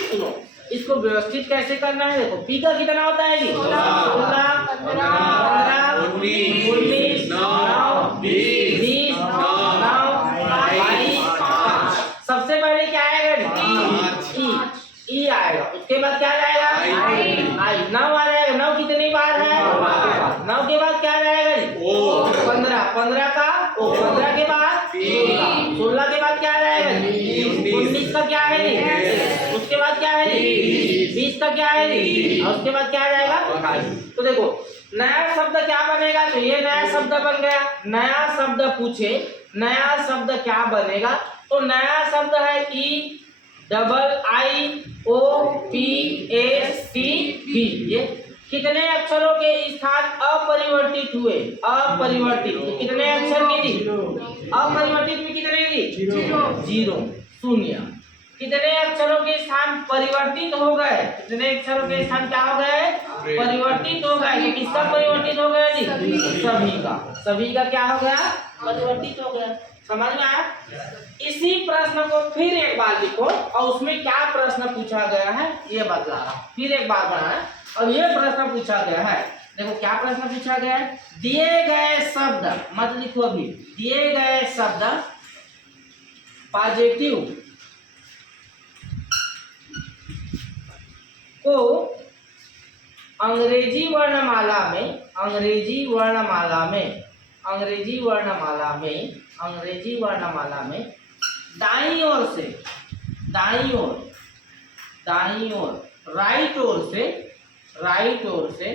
सुनो, इसको व्यवस्थित कैसे करना है। देखो पी का कितना होता है जी? 16, 15, 19, 20, 22, सबसे पहले क्या आएगा जी? ई आएगा। उसके बाद क्या जाएगा? आई। 9 आ जाएगा। 9 कितनी बार है? 9 के बाद क्या जाएगा जी? 15। 15 का 15 के बाद 16 के बाद क्या जाएगा जी? 19 का क्या है जी? उसके बाद क्या है जी? 20 का क्या है जी? और उसके बाद क्या आ जाएगा? 28। तो देखो नया शब्द क्या बनेगा? तो ये नया शब्द बन गया। नया शब्द पूछे, नया शब्द क्या बनेगा? तो नया शब्द है E double I O P S T B. ये कितने अक्षरों के स्थान अपरिवर्तित हुए? अपरिवर्तित तो कितने अक्षर के जी? अपरिवर्तित में कितने जी? 0, शून्य। कितने अक्षरों के स्थान परिवर्तित हो गए? कितने अक्षरों के स्थान क्या हो गए? परिवर्तित हो गए। तो किसका परिवर्तित हो गया जी? सभी का। सभी का क्या हो गया? परिवर्तित हो गया। समझ में आया? इसी प्रश्न को फिर एक बार लिखो और उसमें क्या प्रश्न पूछा गया है ये बतला रहा हूं। फिर एक बार बनाए और ये प्रश्न पूछा गया है। देखो क्या प्रश्न पूछा गया है? दिए गए शब्द, मत लिखो अभी, दिए गए शब्द पॉजिटिव को अंग्रेजी वर्णमाला में, अंग्रेजी वर्णमाला में, अंग्रेजी वर्णमाला में, अंग्रेजी वर्णमाला में दाईं ओर से, दाईं ओर, दाईं ओर, राइट ओर से, राइट ओर से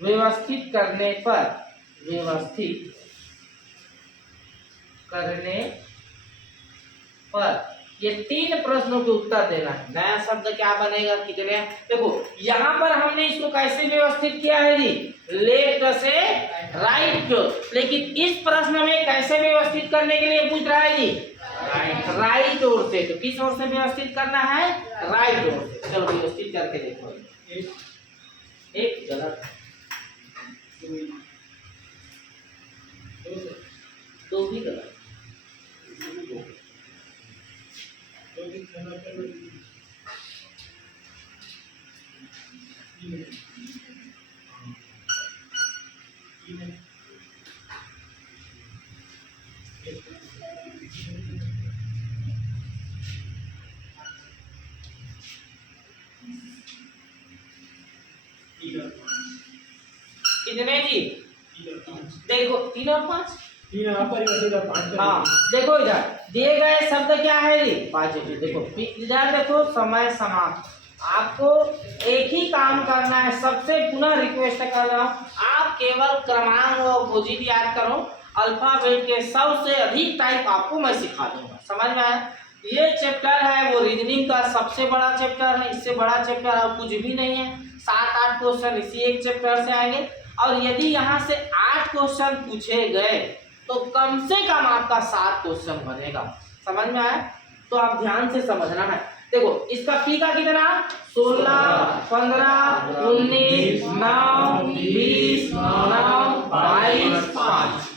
व्यवस्थित करने पर, व्यवस्थित करने पर ये 3 प्रश्नों के उत्तर देना है। नया शब्द क्या बनेगा? कितने? देखो यहाँ पर हमने इसको कैसे व्यवस्थित किया है जी? लेफ्ट से राइट। लेकिन इस प्रश्न में कैसे व्यवस्थित करने के लिए पूछ रहा है जी? राइट ओर से। तो किस ओर से व्यवस्थित करना है? राइट ओर से। चलो व्यवस्थित करके देखो। एक गलत, 2 भी गलत। कितने जी? देखो 3 और 5। हाँ देखो इधर दिए गए शब्द क्या है जी? पॉजिटिव। देखो इधर देखो समय समाप्त। आपको एक ही काम करना है। सबसे पुनः रिक्वेस्ट कर रहा हूँ, आप केवल क्रमांक और अपोजिट याद करो। अल्फाबेट के सबसे अधिक टाइप आपको मैं सिखा दूंगा। समझ में आया? ये चैप्टर है वो रीजनिंग का सबसे बड़ा चैप्टर है। इससे बड़ा चैप्टर और कुछ भी नहीं है। 7-8 क्वेश्चन इसी एक चैप्टर से आएंगे। और यदि यहाँ से 8 क्वेश्चन पूछे गए तो कम से कम आपका 7 क्वेश्चन बनेगा। समझ में आया? तो आप ध्यान से समझना है। देखो इसका पी का कितना? 16, 15, 19, 9, 20, 9, 22, 5।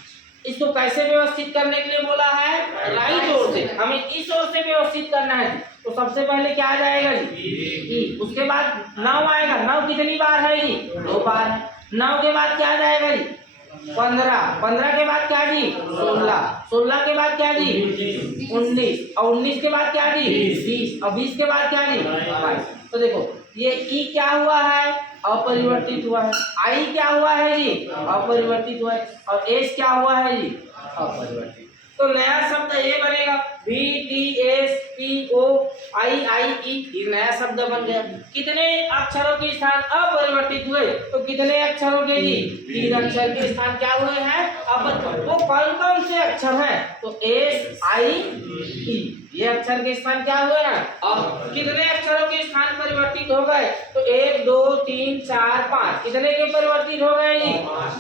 इसको कैसे व्यवस्थित करने के लिए बोला है? राइट ओर से। हमें इस ओर से व्यवस्थित करना है। तो सबसे पहले क्या आ जाएगा जी? उसके बाद 9 आएगा। 9 कितनी बार है जी? 2 बार है। 9 के बाद क्या आ जाएगा जी? 15। 15 के बाद क्या जी? 16। 16 के बाद क्या जी? 19। और 19 के बाद क्या जी? 20। और 20 के बाद क्या जी? 22। तो देखो ये ई क्या हुआ है? अपरिवर्तित हुआ है। आई क्या हुआ है जी? अपरिवर्तित हुआ है। और एस क्या हुआ है जी? अपरिवर्तित। तो तो नया शब्द ये बनेगा VTSPOIIE, ये नया शब्द बन गया। कितने अक्षरों के स्थान अपरिवर्तित हुए? तो कितने अक्षरों के जी? 3 अक्षर के स्थान क्या हुए हैं? वो कौन कौन से अक्षर हैं? तो SIE, ये अक्षर के स्थान क्या हुए हैं? अब कितने अक्षरों के स्थान परिवर्तित हो गए? तो 1 2 3 4 5, कितने के परिवर्तित हो गए जी?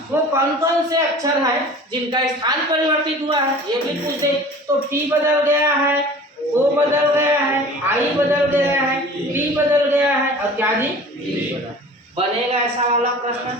वो कौन कौन से अक्षर हैं जिनका स्थान परिवर्तित हुआ है? ये भी पूछ दे। तो P बदल गया है, O बदल गया है, I बदल गया है, T बदल गया है, और क्या जी? बनेगा ऐसा वाला प्रश्न।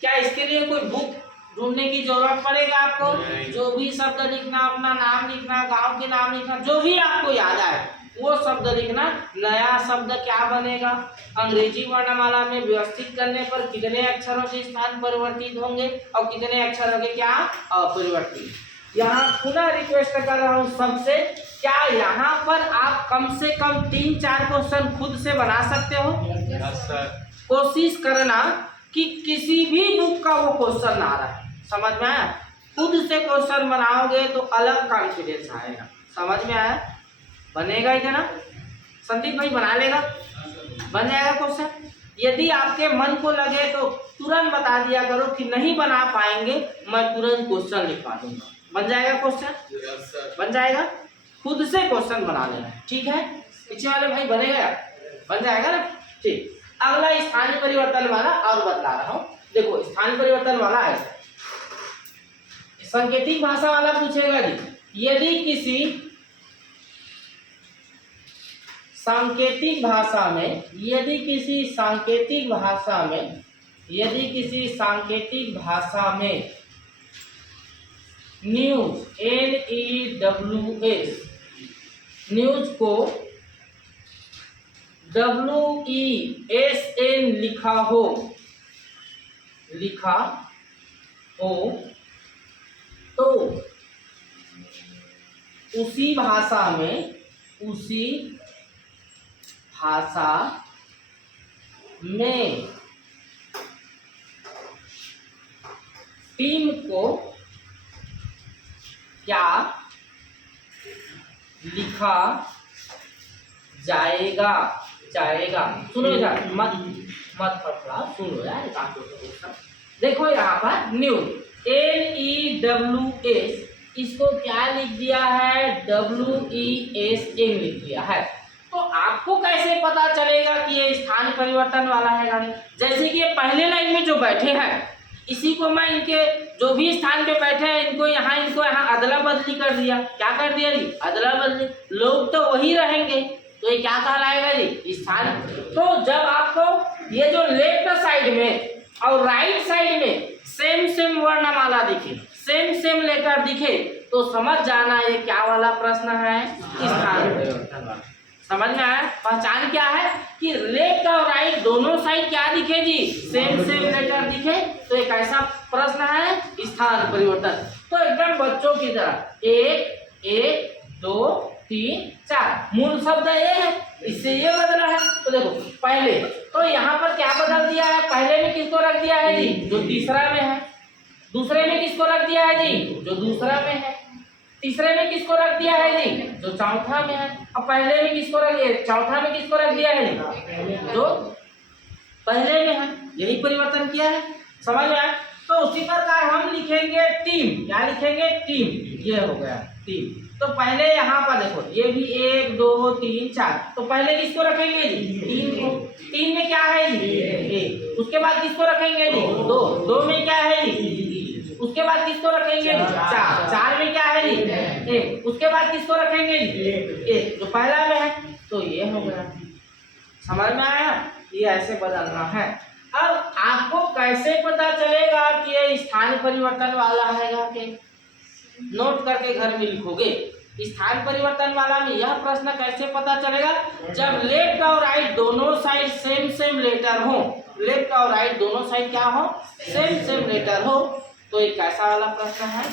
क्या इसके लिए कोई बुक ढूंढने की जरूरत पड़ेगा आपको? जो भी शब्द लिखना, अपना नाम लिखना, गांव के नाम लिखना, जो भी आपको याद आए वो शब्द लिखना। नया शब्द क्या बनेगा? अंग्रेजी वर्णमाला में व्यवस्थित करने पर कितने अक्षरों के स्थान परिवर्तित होंगे और कितने अक्षरों के क्या अपरिवर्तित। यहाँ पुनः रिक्वेस्ट कर रहा हूँ सबसे, क्या यहाँ पर आप कम से कम 3-4 क्वेश्चन खुद से बना सकते हो? कोशिश करना कि किसी भी बुक का वो क्वेश्चन ना रहे। समझ में आया? खुद से क्वेश्चन बनाओगे तो अलग कॉन्फिडेंस आएगा। समझ में आया? बनेगा ही ना? संदीप भाई बना लेगा? बन जाएगा क्वेश्चन? यदि आपके मन को लगे तो तुरंत बता दिया करो कि नहीं बना पाएंगे, मैं तुरंत क्वेश्चन लिखवा दूंगा। बन जाएगा क्वेश्चन? बन जाएगा। खुद से क्वेश्चन बना लेना है, ठीक है? पीछे वाले भाई बनेगा? बन जाएगा ना? ठीक। अगला स्थानीय परिवर्तन वाला और बतला रहा हूं। देखो स्थानीय परिवर्तन वाला है, सांकेतिक भाषा वाला पूछेगा जी, यदि किसी सांकेतिक भाषा में न्यूज NEWS न्यूज को WESN लिखा हो तो उसी भाषा में टीम को क्या लिखा जाएगा? सुनो यार, मत फटफड़ा, सुनो यार। देखो यहाँ पर न्यूज NEWS, इसको क्या लिख दिया है? WESN लिख दिया है। तो आपको कैसे पता चलेगा कि ये स्थान परिवर्तन वाला है गाड़ी? जैसे कि ये पहले लाइन में जो बैठे हैं, इसी को मैं इनके जो भी स्थान पे बैठे हैं इनको यहाँ अदला बदली कर दिया। क्या कर दिया जी? अदला बदली। लोग तो वही रहेंगे, तो ये क्या कहलाएगा जी? स्थान। तो जब आपको ये जो लेफ्ट साइड में और राइट साइड में सेम वर्णमाला दिखे, सेम लेटर दिखे, तो समझ जाना ये क्या वाला प्रश्न है? स्थान परिवर्तन वाला। समझ में आया? पहचान क्या है कि लेफ्ट और राइट दोनों साइड क्या दिखे जी? सेम लेटर दिखे, तो एक ऐसा प्रश्न है स्थान परिवर्तन। तो एकदम बच्चों की तरह 1 2 3 4 मूल शब्द ये है, इससे ये बदला है। तो देखो पहले तो यहाँ पर क्या बदल दिया है? पहले में किसको रख दिया है जी? जो तीसरा में है। दूसरे में किसको रख दिया है जी? जो दूसरा में है। तीसरे में किसको रख दिया है जी? जो चौथा में है। अब पहले में किसको रख दिया? चौथा में किसको रख दिया है जी? जो पहले में है। यही परिवर्तन किया है। समझ में आया? तो उसी प्रकार हम लिखेंगे टीम। क्या लिखेंगे? टीम। ये हो गया टीम। तो पहले यहाँ पर देखो, ये भी 1 2 3 4, तो पहले किसको रखेंगे जी? 3 को। 3 में क्या है जी? 1। उसके बाद किसको रखेंगे जी? 2 में क्या है जी? उसके बाद किसको रखेंगे? 4 में क्या है जी? 1। उसके बाद किसको रखेंगे जी? 1, जो पहला में है। तो ये हो गया। समझ में आया? ये ऐसे बदलना है। अब आपको कैसे पता चलेगा कि ये स्थान परिवर्तन वाला है? के नोट करके घर में लिखोगे। स्थान परिवर्तन वाला में यह प्रश्न कैसे पता चलेगा? जब लेफ्ट और राइट दोनों साइड सेम लेटर हो, लेफ्ट और राइट दोनों साइड क्या हो? सेम लेटर हो, तो एक कैसा वाला प्रश्न है?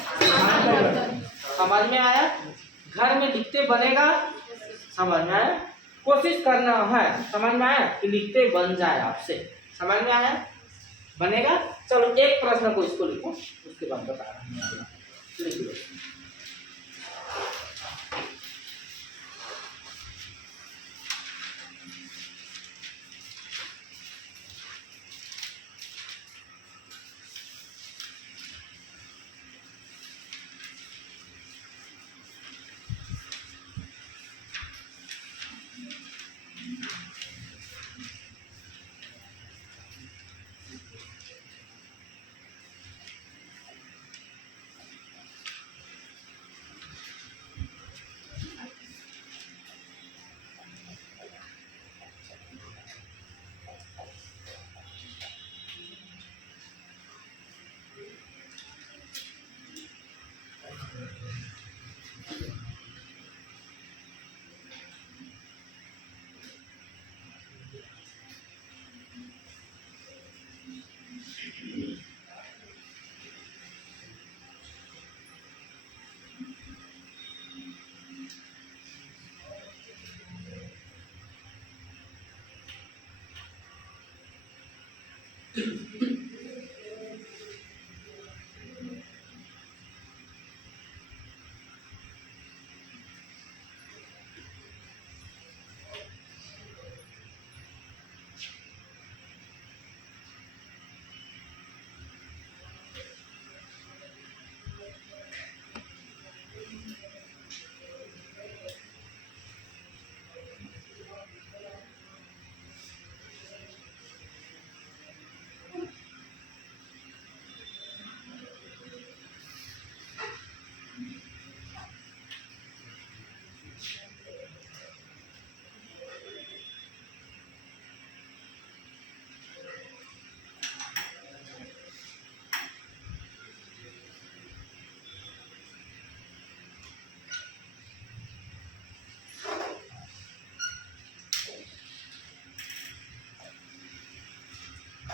समझ में आया? घर में लिखते बनेगा। समझ में आया? कोशिश करना है। समझ में आया कि लिखते बन जाए आपसे। समझ में आया? बनेगा। चलो एक प्रश्न को इसको लिखो, उसके बाद बता रहा हूँ। लिख लो।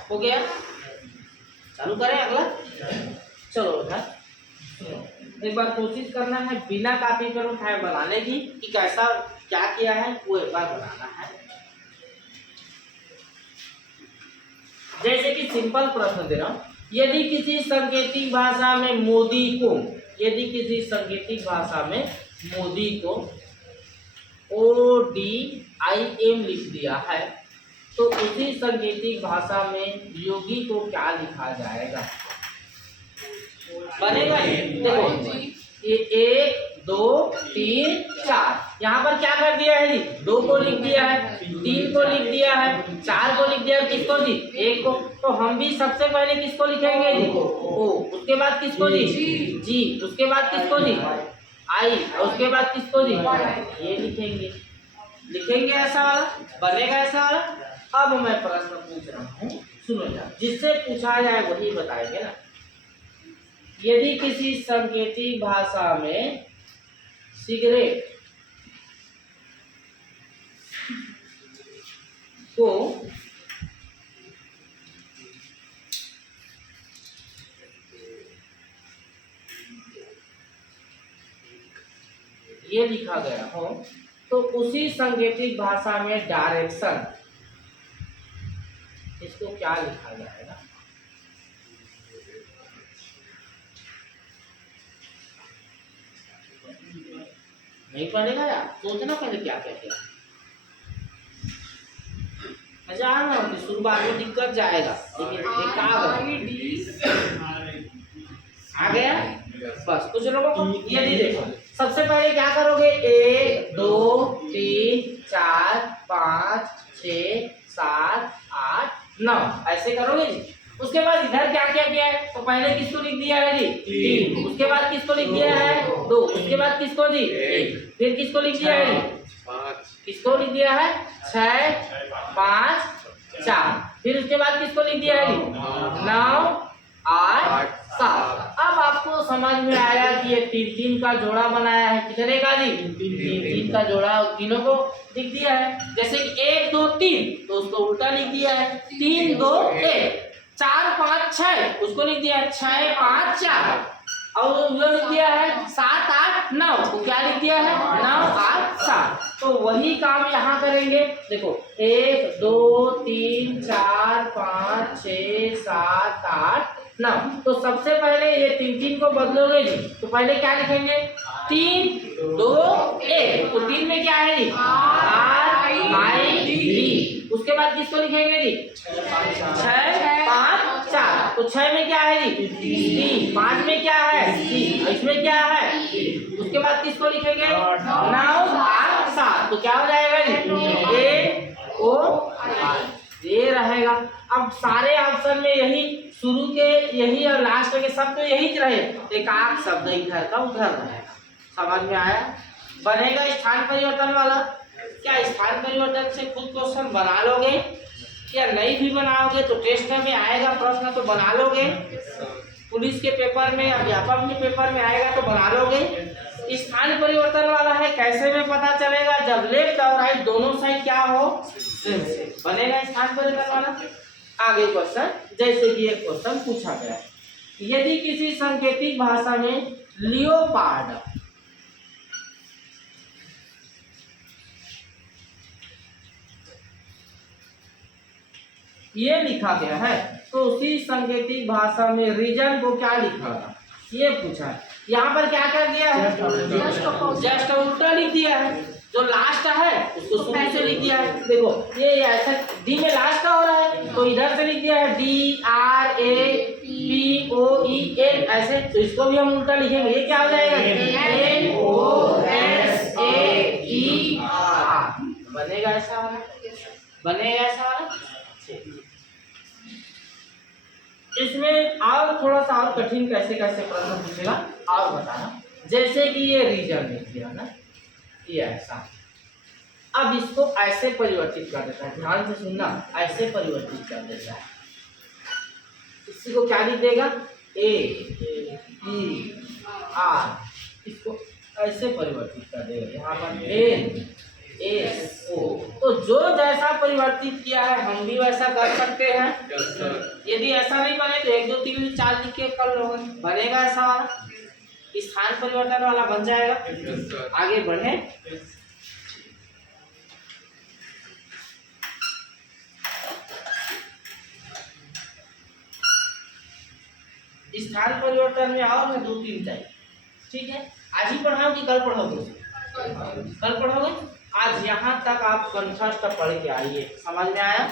हो गया, चालू करें अगला। चलो बेटा एक बार कोशिश करना है बिना कॉपी पर उठाए बनाने की कि कैसा क्या किया है वो एक बार बनाना है। जैसे कि सिंपल प्रश्न दे रहा हूं, यदि किसी सांकेतिक भाषा में मोदी को, यदि किसी सांकेतिक भाषा में मोदी को ODIM लिख दिया है तो उसी सांकेतिक भाषा में योगी को क्या लिखा जाएगा? बनेगा ये? देखो ये 1 2 3 4 यहाँ पर क्या कर दिया है जी? 2 को लिख दिया है, 3 को लिख दिया है, 4 को लिख दिया है, किसको जी? 1 को। तो हम भी सबसे पहले किसको लिखेंगे जी? ओ। उसके बाद किसको जी? जी। उसके बाद किसको जी? आई। और उसके बाद किसको जी? ये लिखेंगे। लिखेंगे ऐसा वाला, बनेगा ऐसा वाला। अब मैं प्रश्न पूछ रहा हूँ, सुनो यार, जिससे पूछा जाए वही बताएंगे ना। यदि किसी सांकेतिक भाषा में सिगरेट को ये लिखा गया हो तो उसी सांकेतिक भाषा में डायरेक्शन, इसको क्या लिखा जाएगा? नहीं पढ़ेगा यार, सोचना पहले क्या क्या किया। शुरुआत में दिक्कत जाएगा, लेकिन आ गया बस। कुछ लोगों को ये नहीं देखो। सबसे पहले क्या करोगे? 1 2 3 4 5 6 7 8 9 ऐसे करोगे जी। उसके बाद इधर क्या क्या किया है? तो पहले किसको लिख दिया है जी? 3। उसके बाद किसको लिख दिया है? 2। उसके बाद किसको जी? 1। फिर किसको लिख दिया है जी? 5। किसको लिख दिया है? 6 5 4। फिर उसके बाद किसको लिख दिया है जी? 9 8 7। अब आपको समझ में आया कि ये 3 का जोड़ा बनाया है। कितने का जी? 3 का जोड़ा, तीनों को लिख दिया है। जैसे कि 1 2 3 तो उसको उल्टा लिख दिया है, 3 2 1। 4 5 6 उसको लिख दिया है 6 5 4। और जो लिख दिया है 7 8 9 तो क्या लिख दिया है? 9 8 7। तो वही काम यहाँ करेंगे। देखो 1 2 3 4 5 6 7 8 9। तो सबसे पहले ये 3 को बदलोगे जी, तो पहले क्या लिखेंगे? 3 2 1। तो 3 में क्या है जी? RID। उसके बाद किसको लिखेंगे जी? 6 5 4। तो 6 में क्या है जी? D। 5 में क्या है? C। इसमें क्या है? उसके बाद किसको लिखेंगे? 9 8 7। तो क्या हो जाएगा जी? AOI। ये रहेगा। अब सारे ऑप्शन में यही शुरू के यही और लास्ट के सब तो यही रहे, एक आध शब्द इधर का उधर रहेगा। समझ में आया? बनेगा स्थान परिवर्तन वाला। क्या स्थान परिवर्तन से खुद क्वेश्चन बना लोगे या नहीं भी बनाओगे तो टेस्ट में आएगा प्रश्न तो बना लोगे, पुलिस के पेपर में, अध्यापक के पेपर में आएगा तो बना लोगे। स्थान परिवर्तन वाला है, कैसे में पता चलेगा? जब लेफ्ट और राइट दोनों साइड क्या हो, बनेगा स्थान परिवर्तन वाला। आगे क्वेश्चन, जैसे कि एक क्वेश्चन पूछा गया, यदि किसी सांकेतिक भाषा में लियोपार्ड ये लिखा गया है तो उसी सांकेतिक भाषा में रीजन को क्या लिखा था ये पूछा है। यहाँ पर क्या कर दिया है, जस्ट उल्टा लिख दिया है। जो लास्ट है उसको शुरू से लिख दिया है। देखो ये ऐसा डी में लास्ट का हो रहा है तो इधर से लिख दिया है DRAPOE ऐसे, तो इसको भी हम उल्टा लिखेंगे। ये क्या हो जाएगा NOSAER। बनेगा ऐसा वाला, बनेगा ऐसा वाला। इसमें और थोड़ा सा और कठिन कैसे कैसे प्रश्न पूछेगा और बताना। जैसे कि ये रीजन लिख दिया ना, ये ऐसा, अब इसको ऐसे परिवर्तित कर देता है, ध्यान से सुनना, ऐसे परिवर्तित कर देता है। इसी को क्या लिख देगा AER, इसको ऐसे परिवर्तित कर देगा। यहाँ पर NSO, तो जो जैसा परिवर्तित किया है हम भी वैसा कर सकते हैं। यदि ऐसा नहीं बने तो 1 2 3 4 लिख के कर लो, बनेगा ऐसा वाला। स्थान परिवर्तन वाला बन जाएगा। आगे बढ़े, स्थान परिवर्तन में और है 2 3 टाइप। ठीक है, आज ही पढ़ाओ कि कल पढ़ोगे? कल पढ़ोगे। आज यहाँ तक आप कंठस्थ पढ़ के आइए, समझ में आया?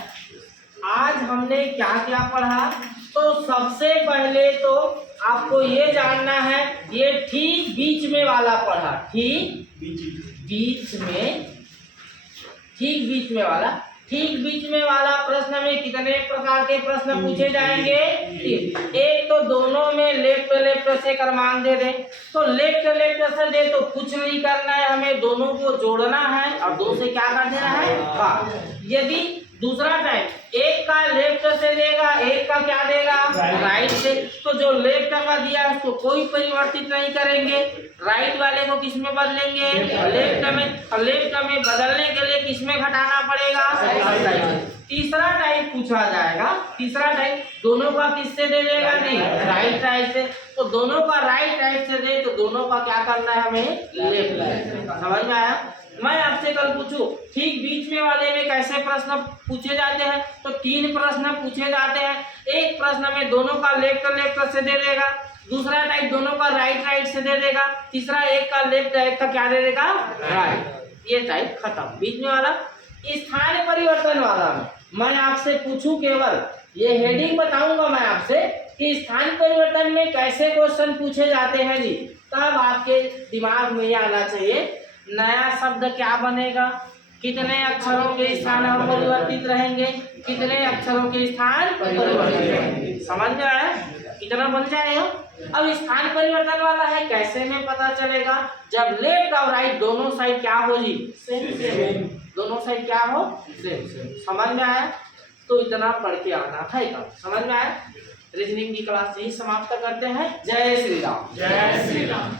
आज हमने क्या क्या पढ़ा? तो सबसे पहले तो आपको ये जानना है, ये ठीक बीच में वाला पढ़ा, ठीक बीच में, ठीक बीच में वाला। ठीक बीच में वाला प्रश्न में कितने प्रकार के प्रश्न पूछे जाएंगे? एक तो दोनों में लेफ्ट लेफ्ट से क्रमांक दे दे, तो लेफ्ट लेफ्ट से दे तो कुछ नहीं करना है, हमें दोनों को जोड़ना है और 2 से क्या कर देना है भाग। यदि दूसरा टाइप एक का लेफ्ट से देगा, एक का क्या देगा राइट से, तो जो लेफ्ट का दिया है उसको कोई परिवर्तित नहीं करेंगे, राइट वाले को किस में बदलेंगे? लेफ्ट में। और लेफ्ट में बदलने के लिए किस में घटाना पड़ेगा? तीसरा टाइप पूछा जाएगा, तीसरा टाइप दोनों का किससे दे देगा? नहीं, राइट राइट से। तो दोनों का राइट राइट से दे तो दोनों का क्या करना है हमें? लेफ्ट। समझ में आया? मैं आपसे कल पूछूं ठीक बीच में वाले में कैसे प्रश्न पूछे जाते हैं, तो 3 प्रश्न पूछे जाते हैं। एक प्रश्न में दोनों का लेफ्ट लेफ्ट से दे देगा, दूसरा टाइप दोनों का राइट राइट से दे देगा, तीसरा एक का लेफ्ट एक का क्या दे देगा? राइट। ये टाइप खत्म। बीच में वाला स्थान परिवर्तन वाला में मैं आपसे पूछूं, केवल ये हेडिंग बताऊंगा मैं आपसे कि स्थान परिवर्तन में कैसे क्वेश्चन पूछे जाते हैं जी, तब आपके दिमाग में ये आना चाहिए नया शब्द क्या बनेगा, कितने अक्षरों के स्थान परिवर्तित रहेंगे, कितने अक्षरों के स्थान परिवर्तित रहेंगे। समझ में आया? कितना बन जाएगा। अब स्थान परिवर्तन वाला है, कैसे में पता चलेगा? जब लेफ्ट और राइट दोनों साइड क्या हो जी? सेम। दोनों साइड क्या हो? सेम। समझ में आया? तो इतना पढ़ के आना है। समझ में आया? रीजनिंग की क्लास यही समाप्त करते हैं। जय श्री राम। जय श्री राम।